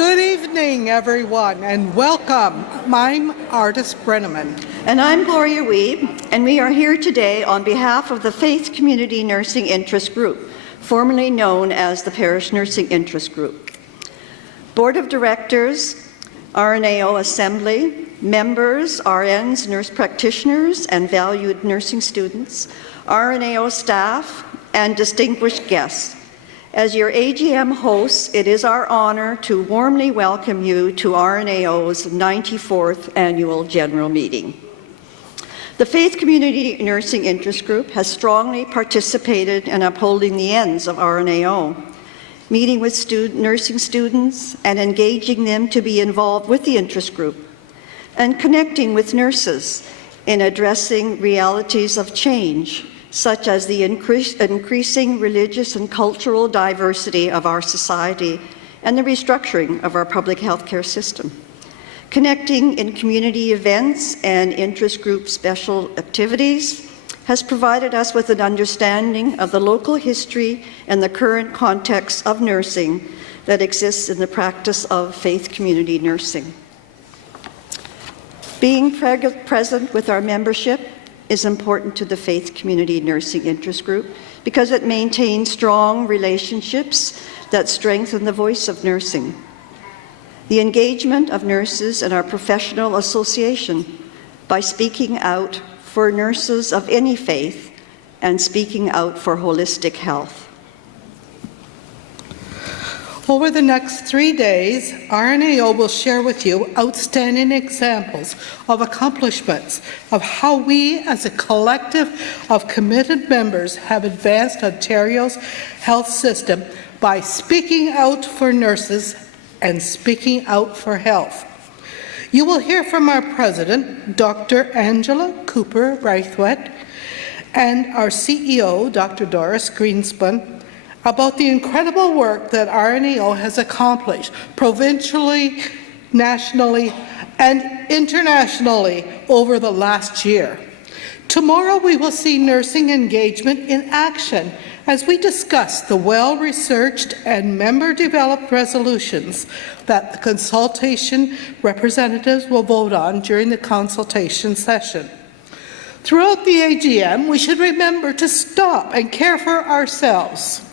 Good evening, everyone, and welcome. I'm Artis Brenneman. And I'm Gloria Wiebe, and we are here today on behalf of the Faith Community Nursing Interest Group, formerly known as the Parish Nursing Interest Group. Board of Directors, RNAO Assembly, members, RNs, nurse practitioners, and valued nursing students, RNAO staff, and distinguished guests. As your AGM hosts, it is our honor to warmly welcome you to RNAO's 94th Annual General Meeting. The Faith Community Nursing Interest Group has strongly participated in upholding the ends of RNAO, meeting with nursing students and engaging them to be involved with the interest group, and connecting with nurses in addressing realities of change, such as the increasing religious and cultural diversity of our society and the restructuring of our public health care system. Connecting in community events and interest group special activities has provided us with an understanding of the local history and the current context of nursing that exists in the practice of faith community nursing. Being present with our membership is important to the Faith Community Nursing Interest Group because it maintains strong relationships that strengthen the voice of nursing. The engagement of nurses in our professional association by speaking out for nurses of any faith and speaking out for holistic health. Over the next 3 days, RNAO will share with you outstanding examples of accomplishments of how we as a collective of committed members have advanced Ontario's health system by speaking out for nurses and speaking out for health. You will hear from our president, Dr. Angela Cooper-Braithwaite, and our CEO, Dr. Doris Greenspun, about the incredible work that RNAO has accomplished provincially, nationally, and internationally over the last year. Tomorrow we will see nursing engagement in action as we discuss the well-researched and member-developed resolutions that the consultation representatives will vote on during the consultation session. Throughout the AGM, we should remember to stop and care for ourselves,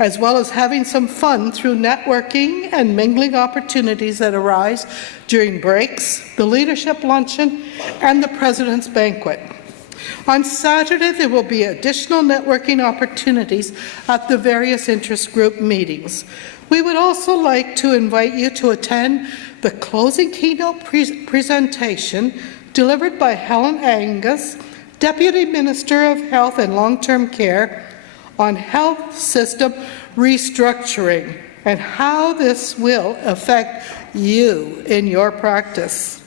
as well as having some fun through networking and mingling opportunities that arise during breaks, the leadership luncheon, and the President's Banquet. On Saturday, there will be additional networking opportunities at the various interest group meetings. We would also like to invite you to attend the closing keynote presentation delivered by Helen Angus, Deputy Minister of Health and Long-Term Care, on health system restructuring and how this will affect you in your practice.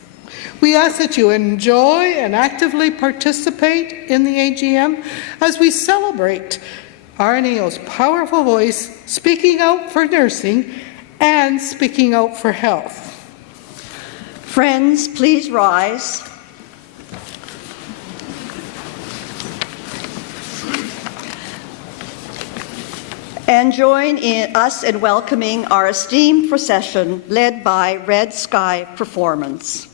We ask that you enjoy and actively participate in the AGM as we celebrate RNAO's powerful voice, speaking out for nursing and speaking out for health. Friends, please rise. And join us in welcoming our esteemed procession led by Red Sky Performance.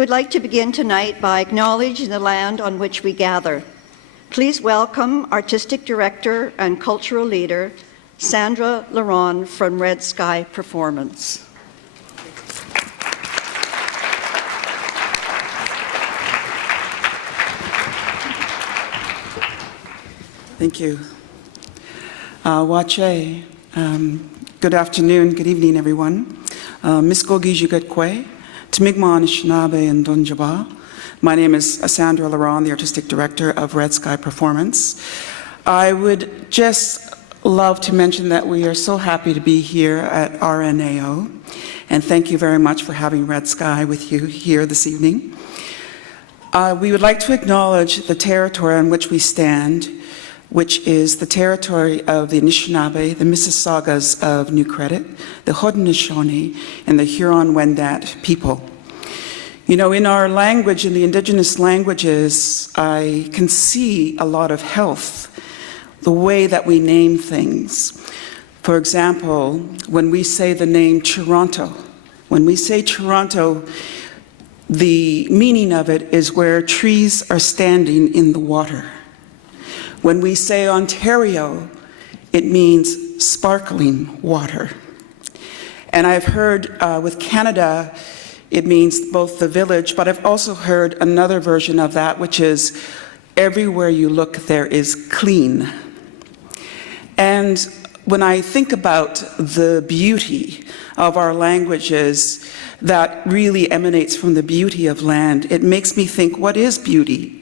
would like to begin tonight by acknowledging the land on which we gather. Please welcome Artistic Director and Cultural Leader, Sandra Laron from Red Sky Performance. Thank you. Wache, good afternoon, good evening, everyone. Miskogi Jigatkwe, Tmigma Anishinaabe and Dunjaba. My name is Sandra Laron, the Artistic Director of Red Sky Performance. I would just love to mention that we are so happy to be here at RNAO, and thank you very much for having Red Sky with you here this evening. We would like to acknowledge the territory on which we stand, which is the territory of the Anishinaabe, the Mississaugas of New Credit, the Haudenosaunee, and the Huron-Wendat people. You know, in our language, in the indigenous languages, I can see a lot of health, the way that we name things. For example, when we say the name Toronto, when we say Toronto, the meaning of it is where trees are standing in the water. When we say Ontario, it means sparkling water. And I've heard with Canada, it means both the village, but I've also heard another version of that, which is everywhere you look, there is clean. And when I think about the beauty of our languages that really emanates from the beauty of land, it makes me think, what is beauty?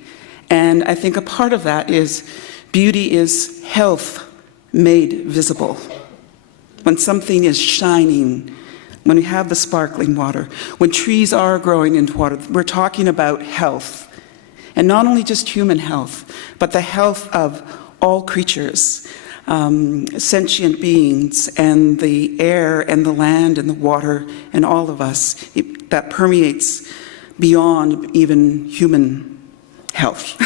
And I think a part of that is beauty is health made visible. When something is shining, when we have the sparkling water, when trees are growing into water, we're talking about health. And not only just human health, but the health of all creatures, sentient beings, and the air and the land and the water and all of us. That permeates beyond even human health.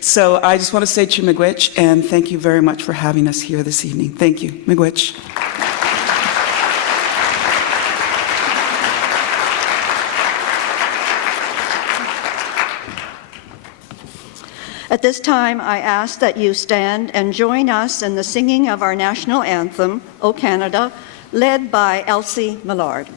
So I just want to say to Miigwech, and thank you very much for having us here this evening. Thank you. Miigwech. At this time, I ask that you stand and join us in the singing of our national anthem, O Canada, led by Elsie Millard.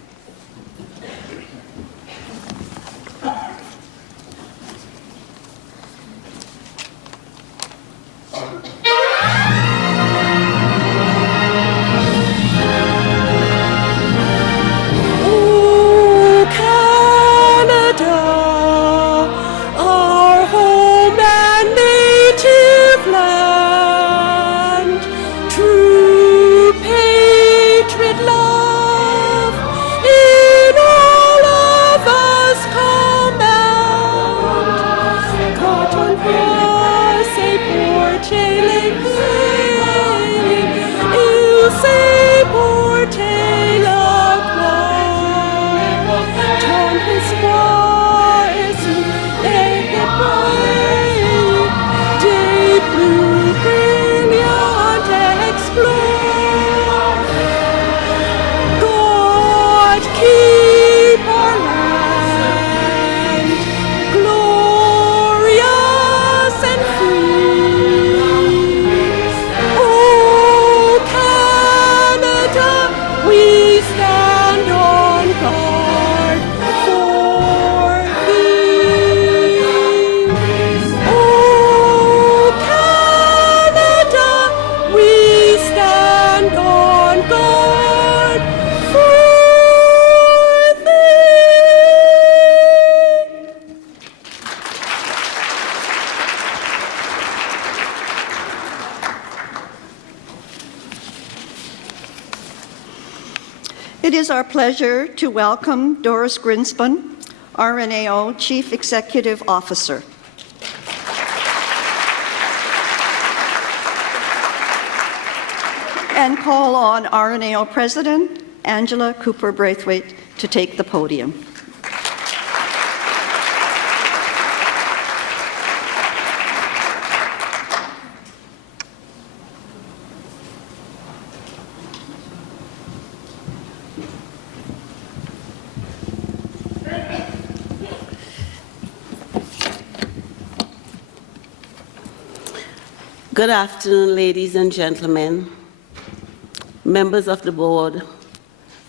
It is our pleasure to welcome Doris Grinspan, RNAO Chief Executive Officer. And call on RNAO President Angela Cooper-Braithwaite to take the podium. Good afternoon, ladies and gentlemen, members of the board,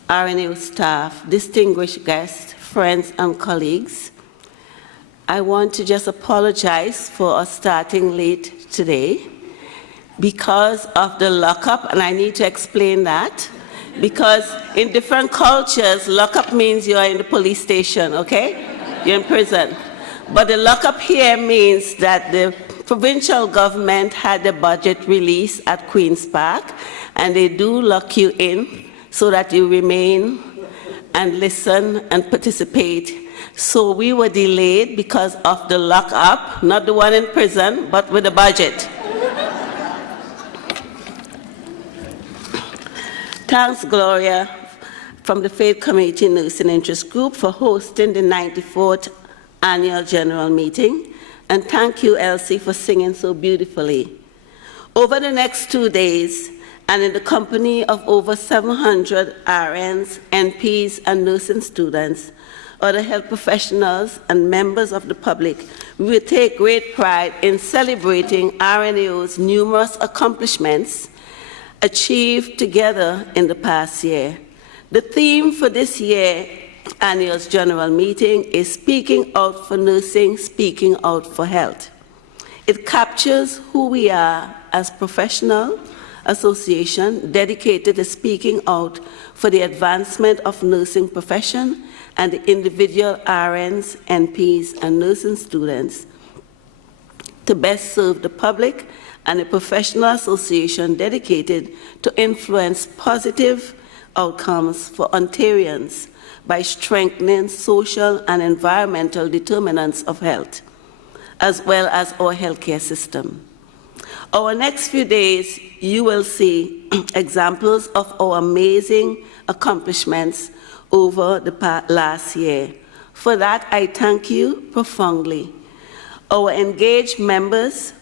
RNAO staff, distinguished guests, friends, and colleagues. I want to just apologize for us starting late today because of the lockup, and I need to explain that. Because in different cultures, lockup means you're in the police station, okay? You're in prison. But the lockup here means that the provincial government had the budget release at Queen's Park, and they do lock you in so that you remain and listen and participate. So we were delayed because of the lockup, not the one in prison, but with the budget. Thanks, Gloria, from the Faith Community Nursing Interest Group for hosting the 94th Annual General Meeting. And thank you, Elsie, for singing so beautifully. Over the next 2 days, and in the company of over 700 RNs, NPs, and nursing students, other health professionals, and members of the public, we will take great pride in celebrating RNAO's numerous accomplishments achieved together in the past year. The theme for this year's annual general meeting is Speaking Out for Nursing, Speaking Out for Health. It captures who we are as professional association dedicated to speaking out for the advancement of nursing profession and the individual RNs, NPs, and nursing students to best serve the public, and a professional association dedicated to influence positive outcomes for Ontarians by strengthening social and environmental determinants of health, as well as our healthcare system. Our next few days, you will see examples of our amazing accomplishments over the last year. For that, I thank you profoundly. Our engaged members,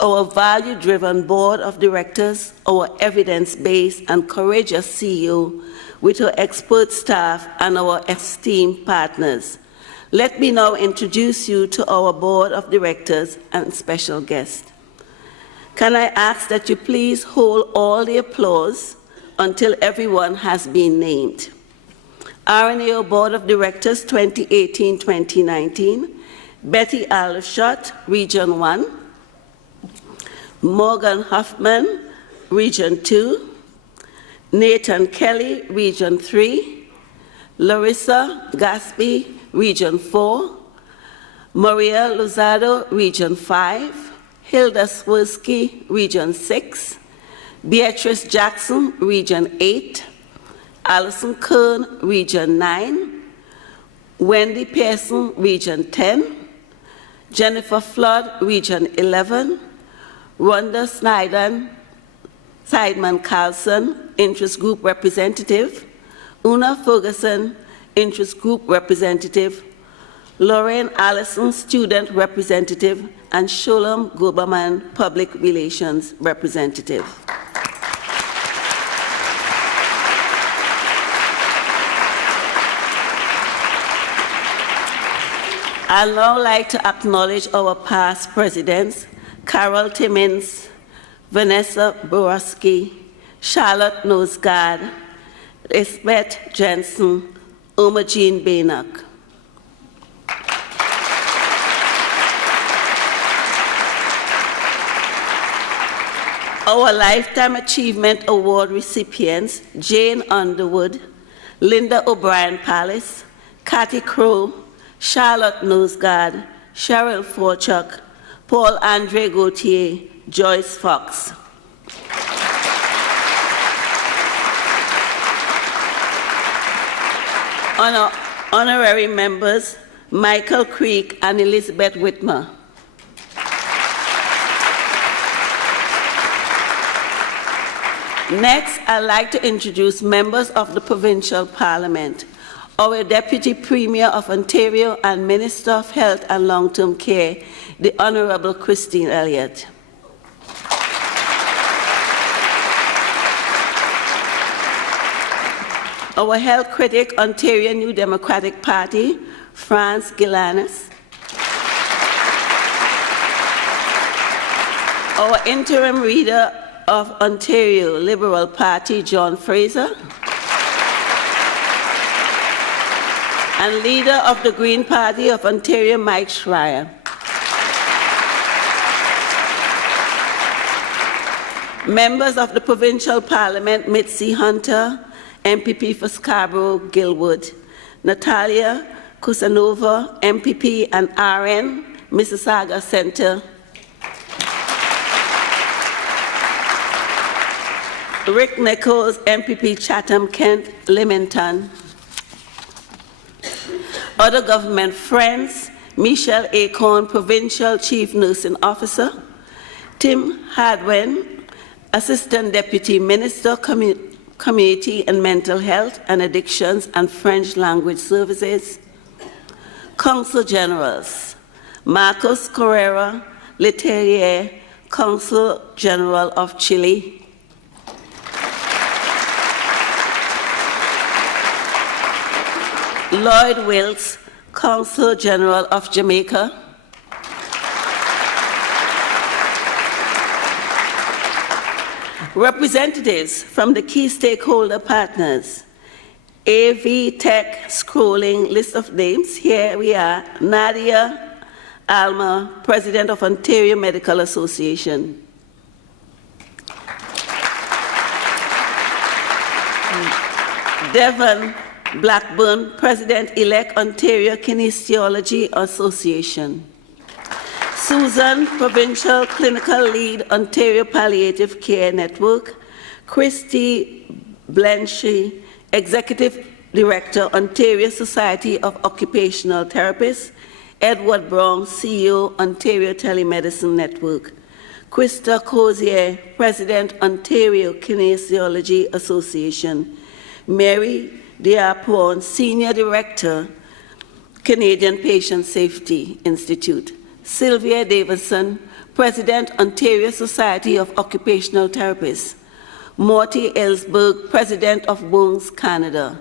our value-driven board of directors, our evidence-based and courageous CEO, with our expert staff and our esteemed partners. Let me now introduce you to our board of directors and special guests. Can I ask that you please hold all the applause until everyone has been named? RNAO Board of Directors 2018-2019, Betty Aldershot, Region 1, Morgan Huffman, Region 2, Nathan Kelly, Region 3, Larissa Gaspy, Region 4, Maria Luzado, Region 5, Hilda Swirsky, Region 6, Beatrice Jackson, Region 8, Alison Kern, Region 9, Wendy Pearson, Region 10, Jennifer Flood, Region 11, Rhonda Seidman Carlson, Interest Group Representative, Una Ferguson, Interest Group Representative, Lauren Allison, Student Representative, and Sholem Goberman, Public Relations Representative. I'd now like to acknowledge our past presidents, Carol Timmins, Vanessa Borowski, Charlotte Nosegard, Lisbeth Jensen, Oma Jean Bannock. Our Lifetime Achievement Award recipients, Jane Underwood, Linda O'Brien Pallis, Kathy Crow, Charlotte Nosegard, Cheryl Forchuk, Paul Andre Gauthier, Joyce Fox. Honorary members, Michael Creek and Elizabeth Whitmer. Next, I'd like to introduce members of the Provincial Parliament. Our Deputy Premier of Ontario and Minister of Health and Long-Term Care, the Honourable Christine Elliott. Our health critic, Ontario New Democratic Party, France Gillanis. Our interim leader of Ontario Liberal Party, John Fraser, and leader of the Green Party of Ontario, Mike Schreier. Members of the Provincial Parliament, Mitzi Hunter, MPP for Scarborough-Gilwood, Natalia Kusanova, MPP and RN, Mississauga Centre, Rick Nichols, MPP Chatham-Kent, Leamington. Other government friends, Michelle Acorn, Provincial Chief Nursing Officer, Tim Hadwin, Assistant Deputy Minister, Community and Mental Health and Addictions and French Language Services, Consul Generals, Marcos Correra Letelier, Consul General of Chile, Lloyd Wilkes, Consul General of Jamaica, representatives from the key stakeholder partners, AV Tech scrolling list of names. Here we are, Nadia Alma, President of Ontario Medical Association. Devon Blackburn, President-elect Ontario Kinesiology Association. Susan, Provincial Clinical Lead, Ontario Palliative Care Network. Christy Blenchy, Executive Director, Ontario Society of Occupational Therapists. Edward Brown, CEO, Ontario Telemedicine Network. Krista Cozier, President, Ontario Kinesiology Association. Mary Diapon, Senior Director, Canadian Patient Safety Institute. Sylvia Davison, President, Ontario Society of Occupational Therapists. Morty Ellsberg, President of Wounds Canada.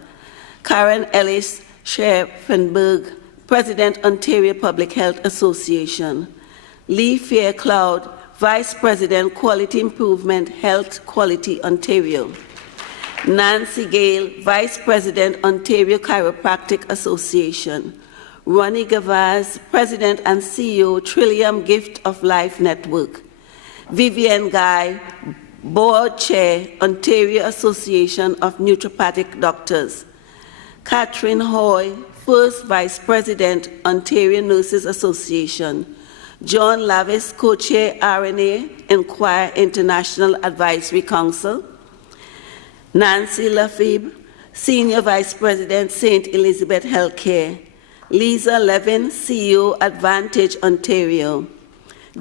Karen Ellis Scherfenberg, President, Ontario Public Health Association. Lee Faircloud, Vice President, Quality Improvement, Health Quality, Ontario. Nancy Gale, Vice President, Ontario Chiropractic Association. Ronnie Gavaz, President and CEO, Trillium Gift of Life Network. Vivian Guy, Board Chair, Ontario Association of Naturopathic Doctors. Catherine Hoy, First Vice President, Ontario Nurses Association. John Lavis, Co-Chair, RNAO Inquire International Advisory Council. Nancy Lafebe, Senior Vice President, St. Elizabeth Healthcare. Lisa Levin, CEO, Advantage Ontario.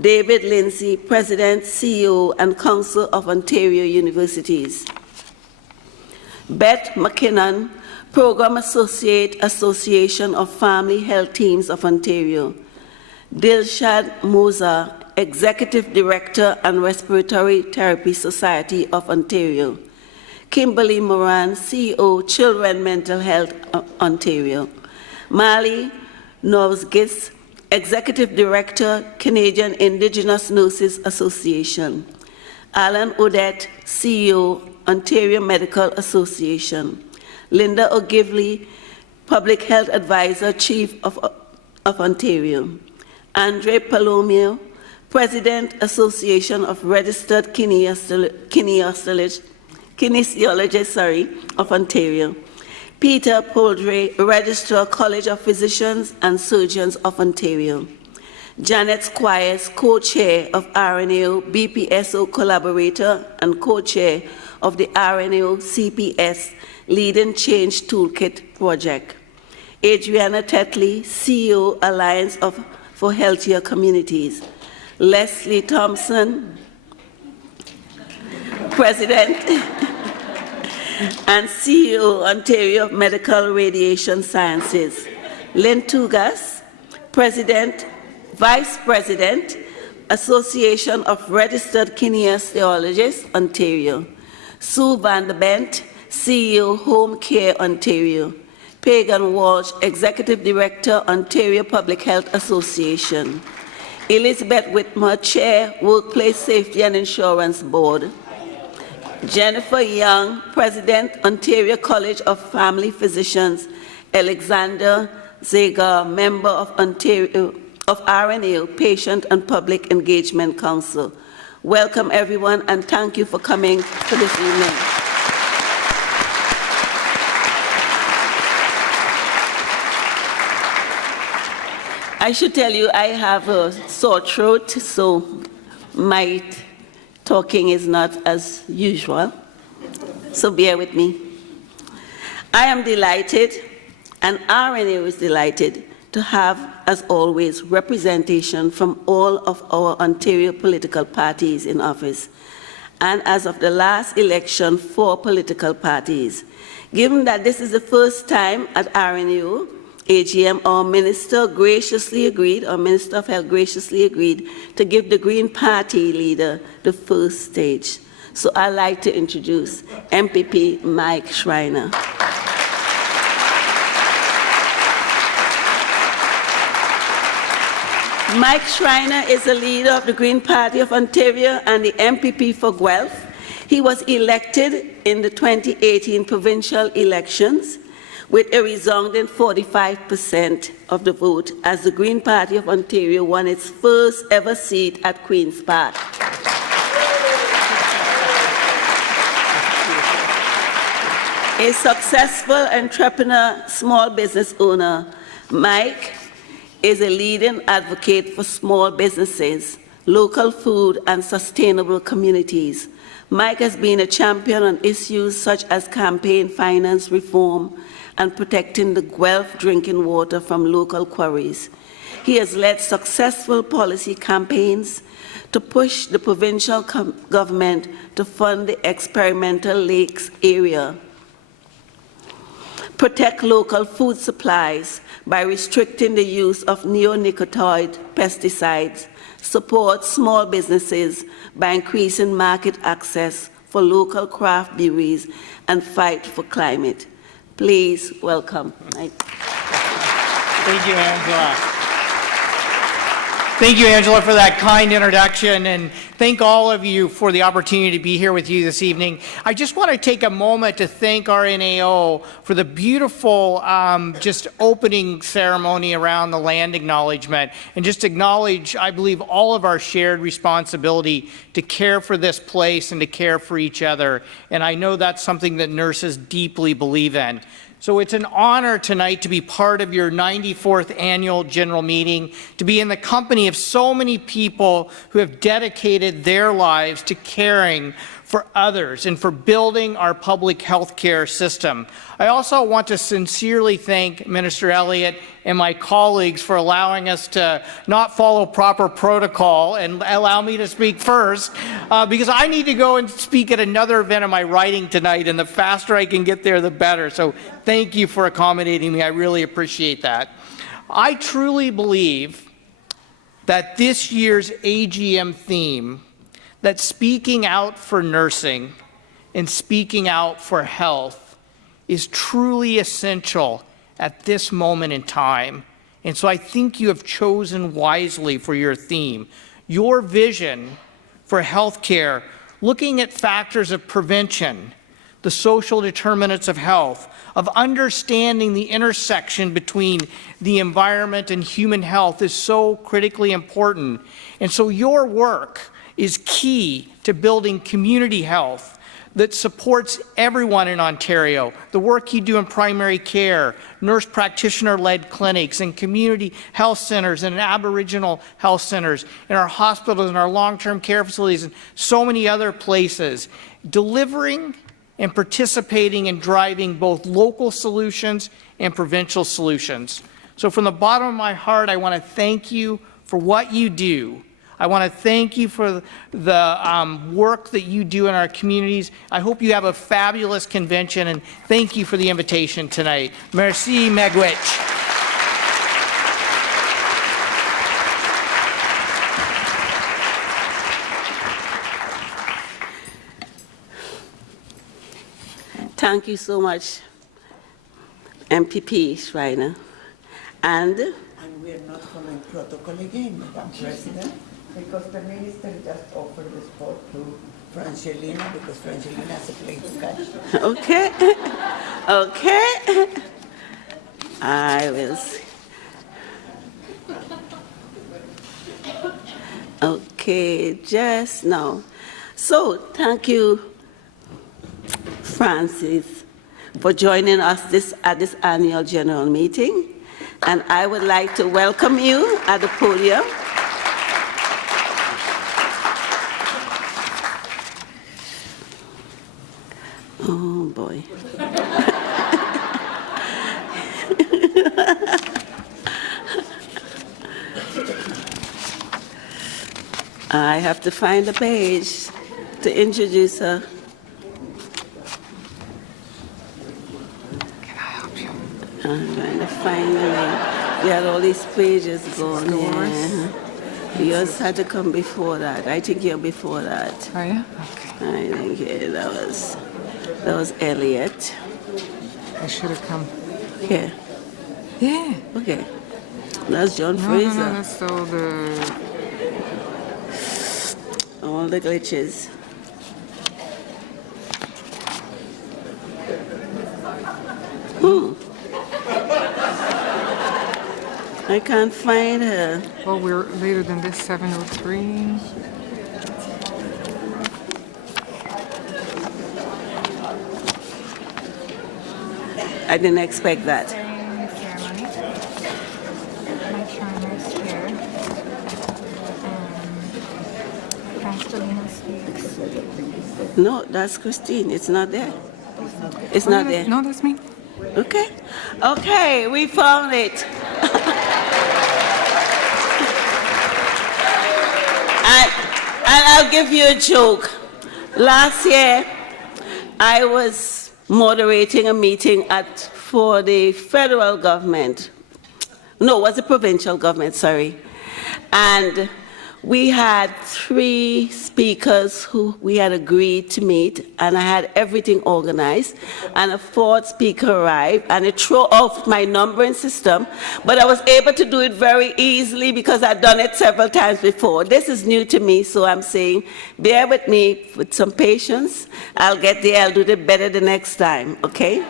David Lindsay, President, CEO, and Council of Ontario Universities. Beth McKinnon, Program Associate, Association of Family Health Teams of Ontario. Dilshad Moza, Executive Director and Respiratory Therapy Society of Ontario. Kimberly Moran, CEO, Children Mental Health Ontario. Mali Novsgis, Executive Director, Canadian Indigenous Nurses Association. Alan Odette, CEO, Ontario Medical Association. Linda O'Gively, Public Health Advisor, Chief of Ontario. Andre Palomio, President, Association of Registered Kinesiologists of Ontario. Peter Poldre, Registrar, College of Physicians and Surgeons of Ontario. Janet Squires, Co-Chair of RNAO BPSO Collaborator and Co-Chair of the RNAO CPS Leading Change Toolkit Project. Adriana Tetley, CEO, Alliance for Healthier Communities. Leslie Thompson, President and CEO, Ontario Medical Radiation Sciences. Lynn Tugas, President, Vice President, Association of Registered Kinesiologists, Ontario. Sue Van der Bent, CEO, Home Care Ontario. Pagan Walsh, Executive Director, Ontario Public Health Association. Elizabeth Whitmer, Chair, Workplace Safety and Insurance Board. Jennifer Young, President, Ontario College of Family Physicians. Alexander Zagar, Member of RNAO, Patient and Public Engagement Council. Welcome everyone and thank you for coming to this evening. I should tell you I have a sore throat, so my talking is not as usual, so bear with me. I am delighted, and RNAO is delighted, to have, as always, representation from all of our Ontario political parties in office, and as of the last election, 4 political parties. Given that this is the first time at RNAO, AGM, our Minister graciously agreed, our Minister of Health graciously agreed to give the Green Party leader the first stage. So I'd like to introduce MPP Mike Schreiner. Mike Schreiner is the leader of the Green Party of Ontario and the MPP for Guelph. He was elected in the 2018 provincial elections with a resounding 45% of the vote as the Green Party of Ontario won its first ever seat at Queen's Park. A successful entrepreneur, small business owner, Mike is a leading advocate for small businesses, local food, and sustainable communities. Mike has been a champion on issues such as campaign finance reform and protecting the Guelph drinking water from local quarries. He has led successful policy campaigns to push the provincial government to fund the experimental lakes area, protect local food supplies by restricting the use of neonicotinoid pesticides, support small businesses by increasing market access for local craft breweries, and fight for climate. Please welcome Mike. Thank you, Angela. Thank you, Angela, for that kind introduction, and thank all of you for the opportunity to be here with you this evening. I just want to take a moment to thank RNAO for the beautiful just opening ceremony around the land acknowledgement, and just acknowledge, I believe, all of our shared responsibility to care for this place and to care for each other. And I know that's something that nurses deeply believe in. So it's an honor tonight to be part of your 94th annual general meeting, to be in the company of so many people who have dedicated their lives to caring for others and for building our public health care system. I also want to sincerely thank Minister Elliott and my colleagues for allowing us to not follow proper protocol and allow me to speak first, because I need to go and speak at another event of my writing tonight, and the faster I can get there, the better. So thank you for accommodating me. I really appreciate that. I truly believe that this year's AGM theme, that speaking out for nursing and speaking out for health, is truly essential at this moment in time. And so I think you have chosen wisely for your theme. Your vision for healthcare, looking at factors of prevention, the social determinants of health, of understanding the intersection between the environment and human health, is so critically important. And so your work is key to building community health that supports everyone in Ontario. The work you do in primary care, nurse practitioner-led clinics, and community health centers, and Aboriginal health centers, and our hospitals and our long-term care facilities, and so many other places, delivering and participating in driving both local solutions and provincial solutions. So from the bottom of my heart, I want to thank you for what you do. I want to thank you for the work that you do in our communities. I hope you have a fabulous convention, and thank you for the invitation tonight. Merci, Megwitch. Thank you so much, MPP Schreiner. And we're not following protocol again, Madam President, because the minister just offered the spot to Frangelina because Frangelina has a plane to catch. Okay. Okay. I will see. Okay, just now. So, thank you, Francis, for joining us at this annual general meeting. And I would like to welcome you at the podium. Oh, boy. I have to find a page to introduce her. Can I help you? I'm trying to find the name. We had all these pages going. Yeah. Yours had to come before that. I think you're before that. Oh, yeah? Okay. I think that was Elliot. I should have come. Here. Yeah. Okay. That's John No, Fraser. no, that's all All the glitches. I can't find her. Well, we're later than this, 7:03. I didn't expect that. Ceremony. My charmer's here. Pastelina speaks. No, that's Christine. It's not there. It's not there. No, that's me. Okay. Okay, we found it. And I'll give you a joke. Last year, I was moderating a meeting for the federal government. No, it was the provincial government, sorry. And we had 3 speakers who we had agreed to meet, and I had everything organized. And a 4th speaker arrived, and it threw off my numbering system, but I was able to do it very easily because I'd done it several times before. This is new to me, so I'm saying, bear with me with some patience. I'll get there, I'll do it better the next time, okay?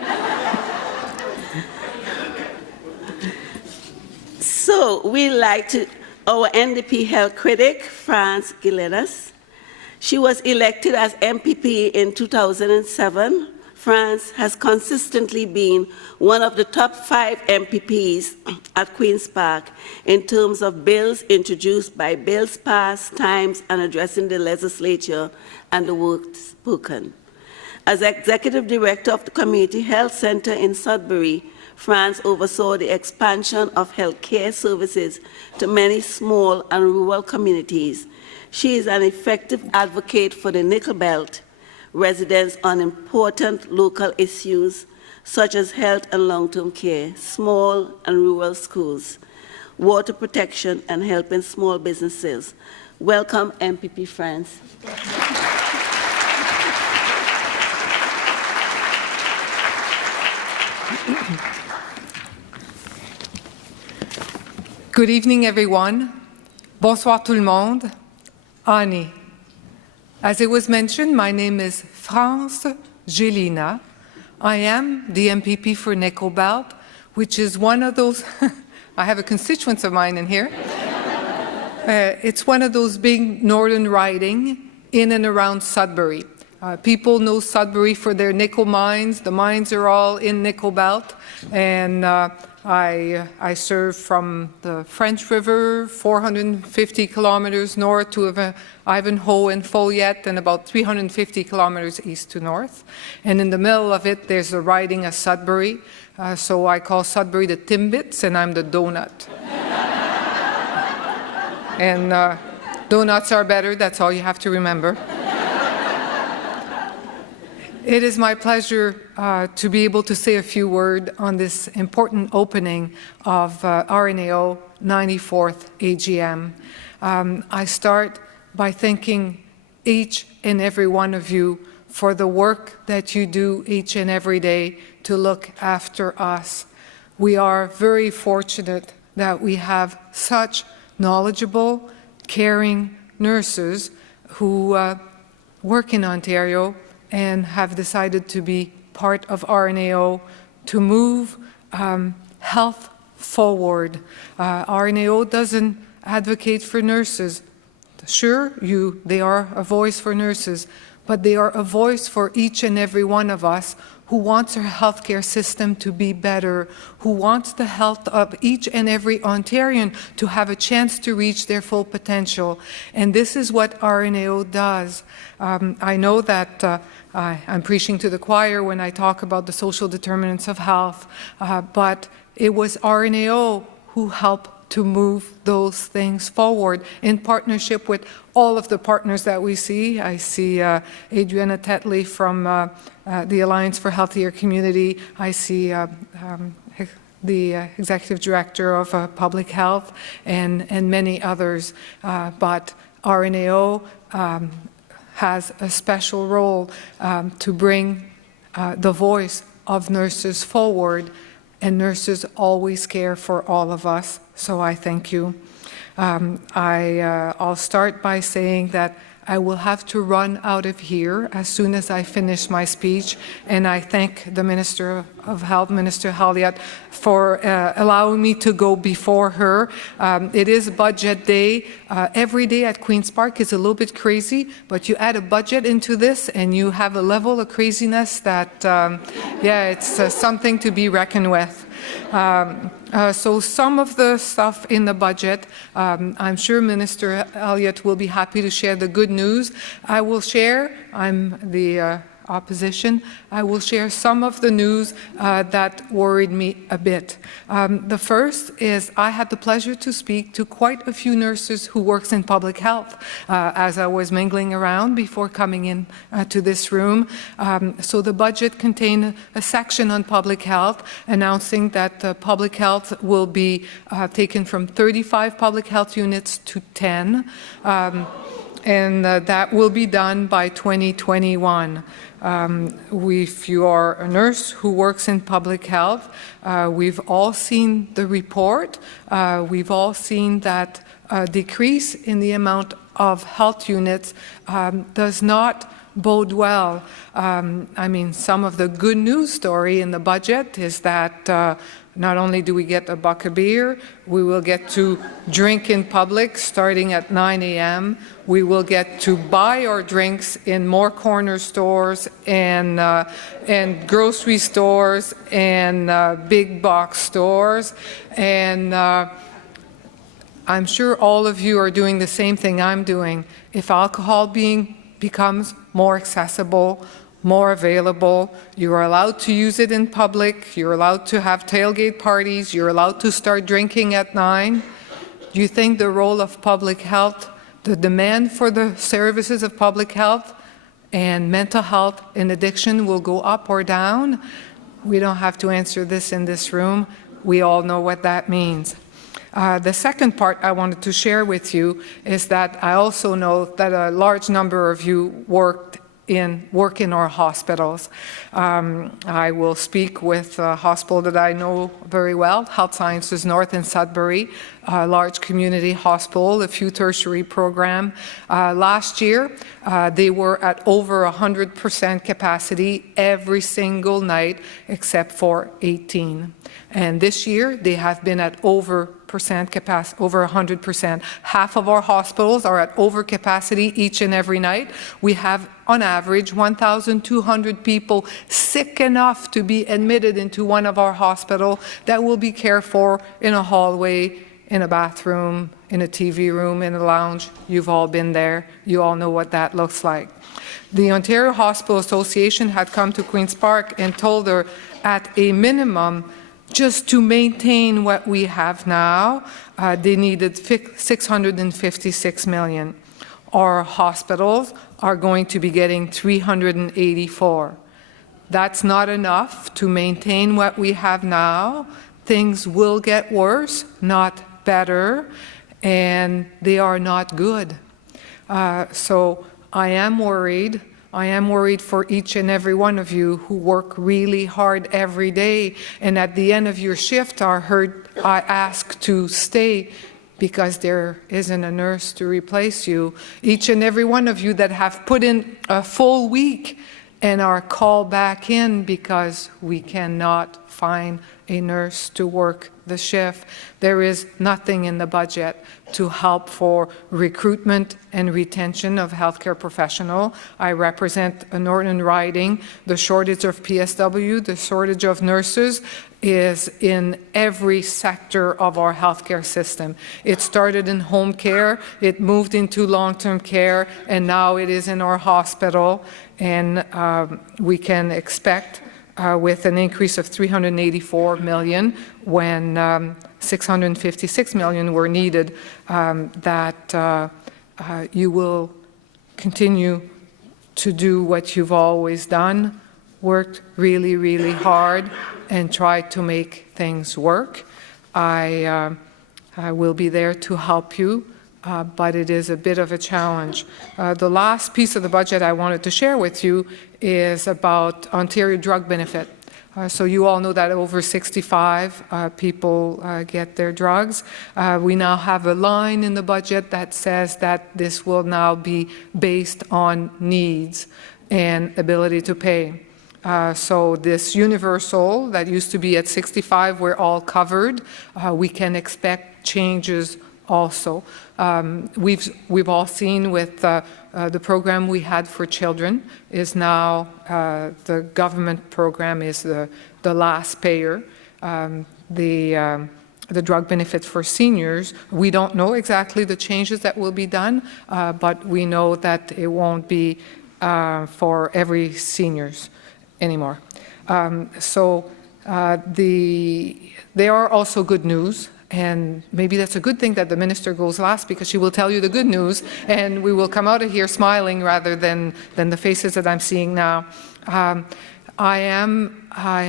So we like to. Our NDP health critic, France Guillenas. She was elected as MPP in 2007. France has consistently been one of the top 5 MPPs at Queen's Park in terms of bills introduced by bills passed, times, and addressing the legislature and the work spoken. As executive director of the Community Health Center in Sudbury, France oversaw the expansion of healthcare services to many small and rural communities. She is an effective advocate for the Nickel Belt residents on important local issues such as health and long-term care, small and rural schools, water protection, and helping small businesses. Welcome, MPP France. Good evening, everyone. Bonsoir tout le monde. Ani. As it was mentioned, my name is France Gelina. I am the MPP for Nickel Belt, which is one of those, I have a constituent of mine in here. It's one of those big northern riding in and around Sudbury. People know Sudbury for their nickel mines. The mines are all in Nickel Belt, and I serve from the French River, 450 kilometers north to Ivanhoe and Folliet, and about 350 kilometers east to north. And in the middle of it, there's the riding of Sudbury. So I call Sudbury the Timbits, and I'm the donut. And donuts are better, that's all you have to remember. It is my pleasure to be able to say a few words on this important opening of RNAO 94th AGM. I start by thanking each and every one of you for the work that you do each and every day to look after us. We are very fortunate that we have such knowledgeable, caring nurses who work in Ontario and have decided to be part of RNAO to move health forward. RNAO doesn't advocate for nurses. Sure, they are a voice for nurses, but they are a voice for each and every one of us who wants our healthcare system to be better, who wants the health of each and every Ontarian to have a chance to reach their full potential. And this is what RNAO does. I know that I'm preaching to the choir when I talk about the social determinants of health, but it was RNAO who helped to move those things forward in partnership with all of the partners that we see. I see Adriana Tetley from the Alliance for Healthier Community. I see the Executive Director of Public Health and many others. But RNAO has a special role to bring the voice of nurses forward, and nurses always care for all of us. So I thank you. I'll start by saying that I will have to run out of here as soon as I finish my speech, and I thank the Minister of Health, Minister Halliot, for allowing me to go before her. It is budget day. Every day at Queen's Park is a little bit crazy, but you add a budget into this and you have a level of craziness that, yeah, it's something to be reckoned with. So some of the stuff in the budget, I'm sure Minister Elliott will be happy to share the good news. I will share, I'm the opposition, I will share some of the news that worried me a bit. The first is I had the pleasure to speak to quite a few nurses who works in public health as I was mingling around before coming in to this room. So the budget contained a section on public health announcing that public health will be taken from 35 public health units to 10. And that will be done by 2021. If you are a nurse who works in public health, we've all seen the report. We've all seen that decrease in the amount of health units does not bode well. I mean, some of the good news story in the budget is that not only do we get a buck of beer, we will get to drink in public starting at 9 a.m. We will get to buy our drinks in more corner stores and grocery stores and big box stores. And I'm sure all of you are doing the same thing I'm doing. If alcohol becomes more accessible, more available, you are allowed to use it in public, you're allowed to have tailgate parties, you're allowed to start drinking at 9. Do you think the role of public health, the demand for the services of public health and mental health and addiction will go up or down? We don't have to answer this in this room. We all know what that means. The second part I wanted to share with you is that I also know that a large number of you work in our hospitals. I will speak with a hospital that I know very well, Health Sciences North in Sudbury, a large community hospital, a few tertiary program. Last year, they were at over 100% capacity every single night except for 18. And this year, they have been at over 100%. Half of our hospitals are at over capacity each and every night. We have, on average, 1,200 people sick enough to be admitted into one of our hospitals that will be cared for in a hallway, in a bathroom, in a TV room, in a lounge. You've all been there. You all know what that looks like. The Ontario Hospital Association had come to Queen's Park and told her at a minimum, just to maintain what we have now, they needed $656 million. Our hospitals are going to be getting $384. That's not enough to maintain what we have now. Things will get worse, not better, and they are not good. So I am worried I am worried for each and every one of you who work really hard every day, and at the end of your shift are asked to stay because there isn't a nurse to replace you. Each and every one of you that have put in a full week and are called back in because we cannot find a nurse to work the shift. There is nothing in the budget to help for recruitment and retention of healthcare professionals. I represent a northern riding. The shortage of PSW, the shortage of nurses is in every sector of our healthcare system. It started in home care, it moved into long-term care, and now it is in our hospital. And we can expect with an increase of $384 million when 656 million were needed, that you will continue to do what you've always done, worked really, really hard, and try to make things work. I will be there to help you, but it is a bit of a challenge. The last piece of the budget I wanted to share with you is about Ontario drug benefit. So you all know that over 65 people get their drugs. We now have a line in the budget that says that this will now be based on needs and ability to pay. So this universal that used to be at 65, we're all covered. We can expect changes also. We've all seen with the program we had for children is now the government program is the last payer. The drug benefits for seniors, we don't know exactly the changes that will be done, but we know that it won't be for every seniors anymore. There are also good news. And maybe that's a good thing that the minister goes last, because she will tell you the good news and we will come out of here smiling rather than the faces that I'm seeing now. I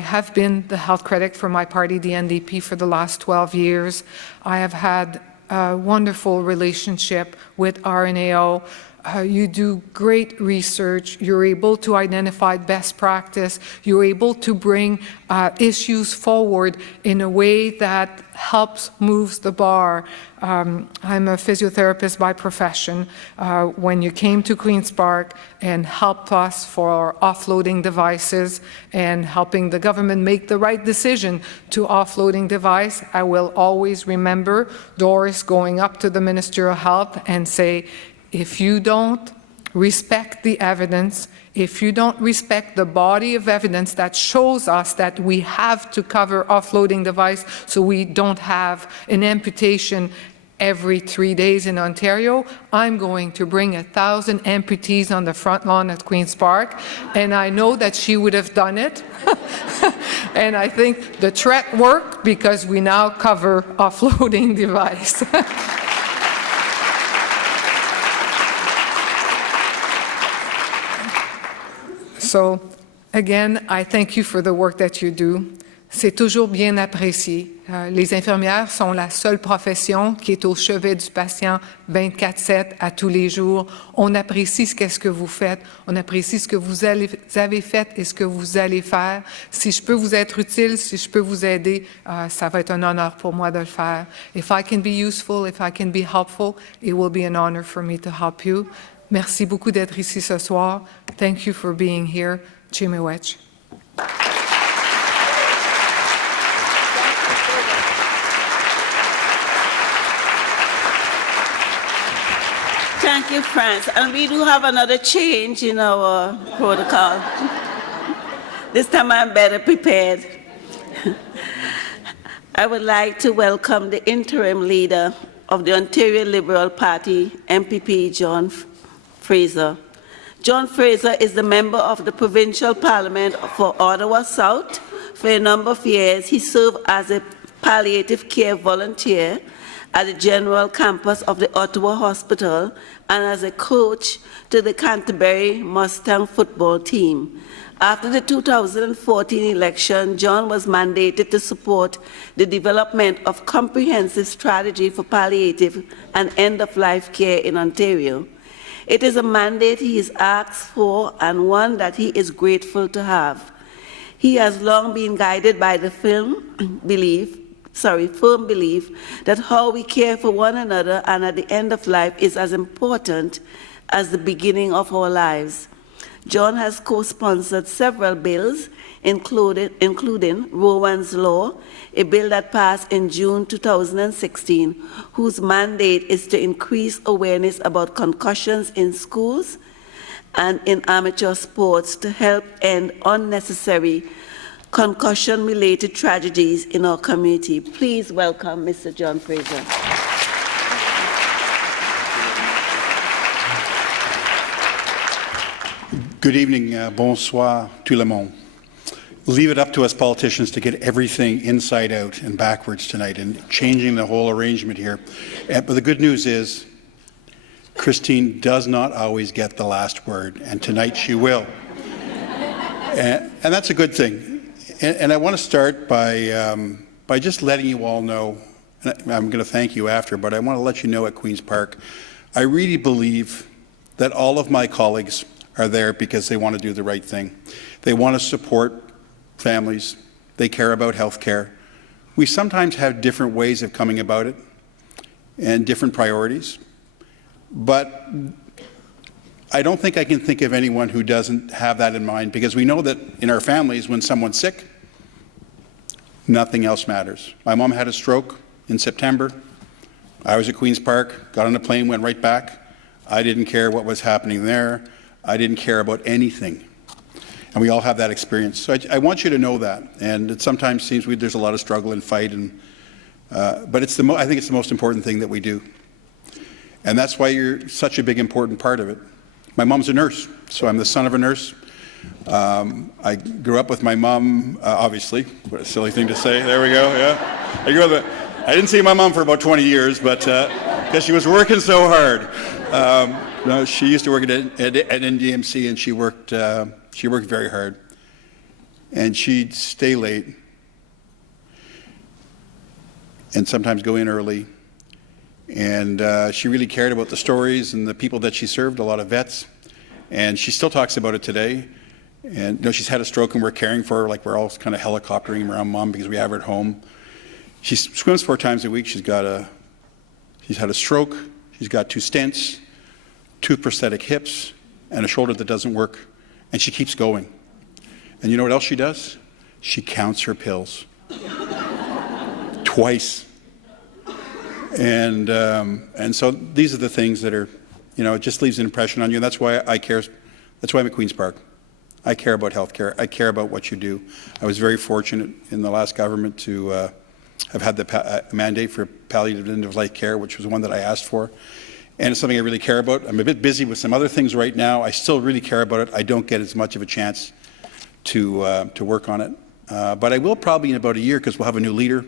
have been the health critic for my party, the NDP, for the last 12 years. I have had a wonderful relationship with RNAO. You do great research, you're able to identify best practice, you're able to bring issues forward in a way that helps moves the bar. I'm a physiotherapist by profession. When you came to Queen's Park and helped us for offloading devices and helping the government make the right decision to offloading device, I will always remember Doris going up to the Minister of Health and say, if you don't respect the evidence, if you don't respect the body of evidence that shows us that we have to cover offloading device so we don't have an amputation every 3 days in Ontario, I'm going to bring 1,000 amputees on the front lawn at Queen's Park, and I know that she would have done it. And I think the threat worked because we now cover offloading device. So, again, I thank you for the work that you do. C'est toujours bien apprécié. Les infirmières sont la seule profession qui est au chevet du patient 24/7 à tous les jours. On apprécie ce que vous faites, on apprécie ce que vous avez fait et ce que vous allez faire. Si je peux vous être utile, si je peux vous aider, ça va être un honneur pour moi de le faire. If I can be useful, if I can be helpful, it will be an honor for me to help you. Merci beaucoup d'être ici ce soir. Thank you for being here. Chimiwech. Thank you, France. And we do have another change in our protocol. This time I'm better prepared. I would like to welcome the interim leader of the Ontario Liberal Party, MPP John Fraser. John Fraser is the member of the Provincial Parliament for Ottawa South. For a number of years, he served as a palliative care volunteer at the general campus of the Ottawa Hospital and as a coach to the Canterbury Mustang football team. After the 2014 election, John was mandated to support the development of comprehensive strategy for palliative and end-of-life care in Ontario. It is a mandate he is asked for and one that he is grateful to have. He has long been guided by the firm belief that how we care for one another and at the end of life is as important as the beginning of our lives. John has co-sponsored several bills, including Rowan's Law, a bill that passed in June 2016, whose mandate is to increase awareness about concussions in schools and in amateur sports to help end unnecessary concussion-related tragedies in our community. Please welcome Mr. John Fraser. Good evening, bonsoir tout le monde. Leave it up to us politicians to get everything inside out and backwards tonight and changing the whole arrangement here. But the good news is Christine does not always get the last word, and tonight she will. And that's a good thing. And I want to start by just letting you all know, and I'm going to thank you after, but I want to let you know at Queen's Park, I really believe that all of my colleagues are there because they want to do the right thing. They want to support families. They care about health care. We sometimes have different ways of coming about it and different priorities, but I don't think I can think of anyone who doesn't have that in mind, because we know that in our families, when someone's sick, nothing else matters. My mom had a stroke in September. I was at Queen's Park, got on a plane, went right back. I didn't care what was happening there. I didn't care about anything. And we all have that experience. So I want you to know that. And it sometimes seems there's a lot of struggle and fight, but I think it's the most important thing that we do. And that's why you're such a big, important part of it. My mom's a nurse, so I'm the son of a nurse. I grew up with my mom, obviously. What a silly thing to say. There we go, yeah. I didn't see my mom for about 20 years, but because she was working so hard. No, she used to work at NDMC, and she worked very hard. And she'd stay late and sometimes go in early. And she really cared about the stories and the people that she served, a lot of vets. And she still talks about it today. And she's had a stroke, and we're caring for her, like we're all kind of helicoptering around Mom because we have her at home. She swims 4 times a week. She's had a stroke. She's got 2 stents, 2 prosthetic hips, and a shoulder that doesn't work. And she keeps going. And you know what else she does? She counts her pills. Twice. And so these are the things that are, it just leaves an impression on you. And that's why I care. That's why I'm at Queen's Park. I care about healthcare. I care about what you do. I was very fortunate in the last government to have had the mandate for palliative end of life care, which was one that I asked for. And it's something I really care about. I'm a bit busy with some other things right now. I still really care about it. I don't get as much of a chance to work on it. But I will probably in about a year, because we'll have a new leader,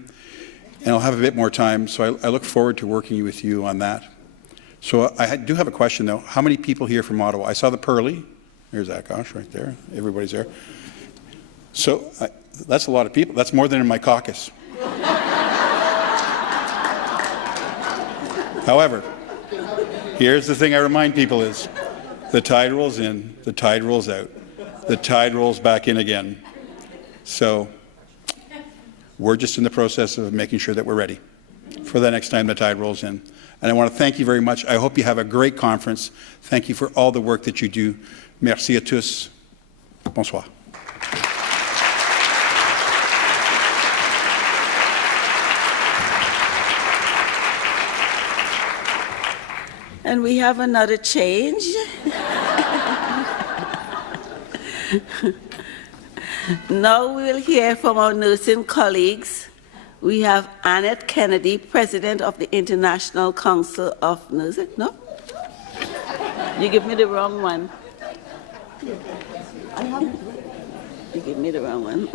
and I'll have a bit more time. So I look forward to working with you on that. So I do have a question, though. How many people here from Ottawa? I saw the Pearly. There's Akash right there. Everybody's there. So that's a lot of people. That's more than in my caucus. However, here's the thing I remind people is, the tide rolls in, the tide rolls out, the tide rolls back in again. So we're just in the process of making sure that we're ready for the next time the tide rolls in. And I want to thank you very much. I hope you have a great conference. Thank you for all the work that you do. Merci à tous. Bonsoir. And we have another change. Now we will hear from our nursing colleagues. We have Annette Kennedy, President of the International Council of Nurses. No? You give me the wrong one. You give me the wrong one.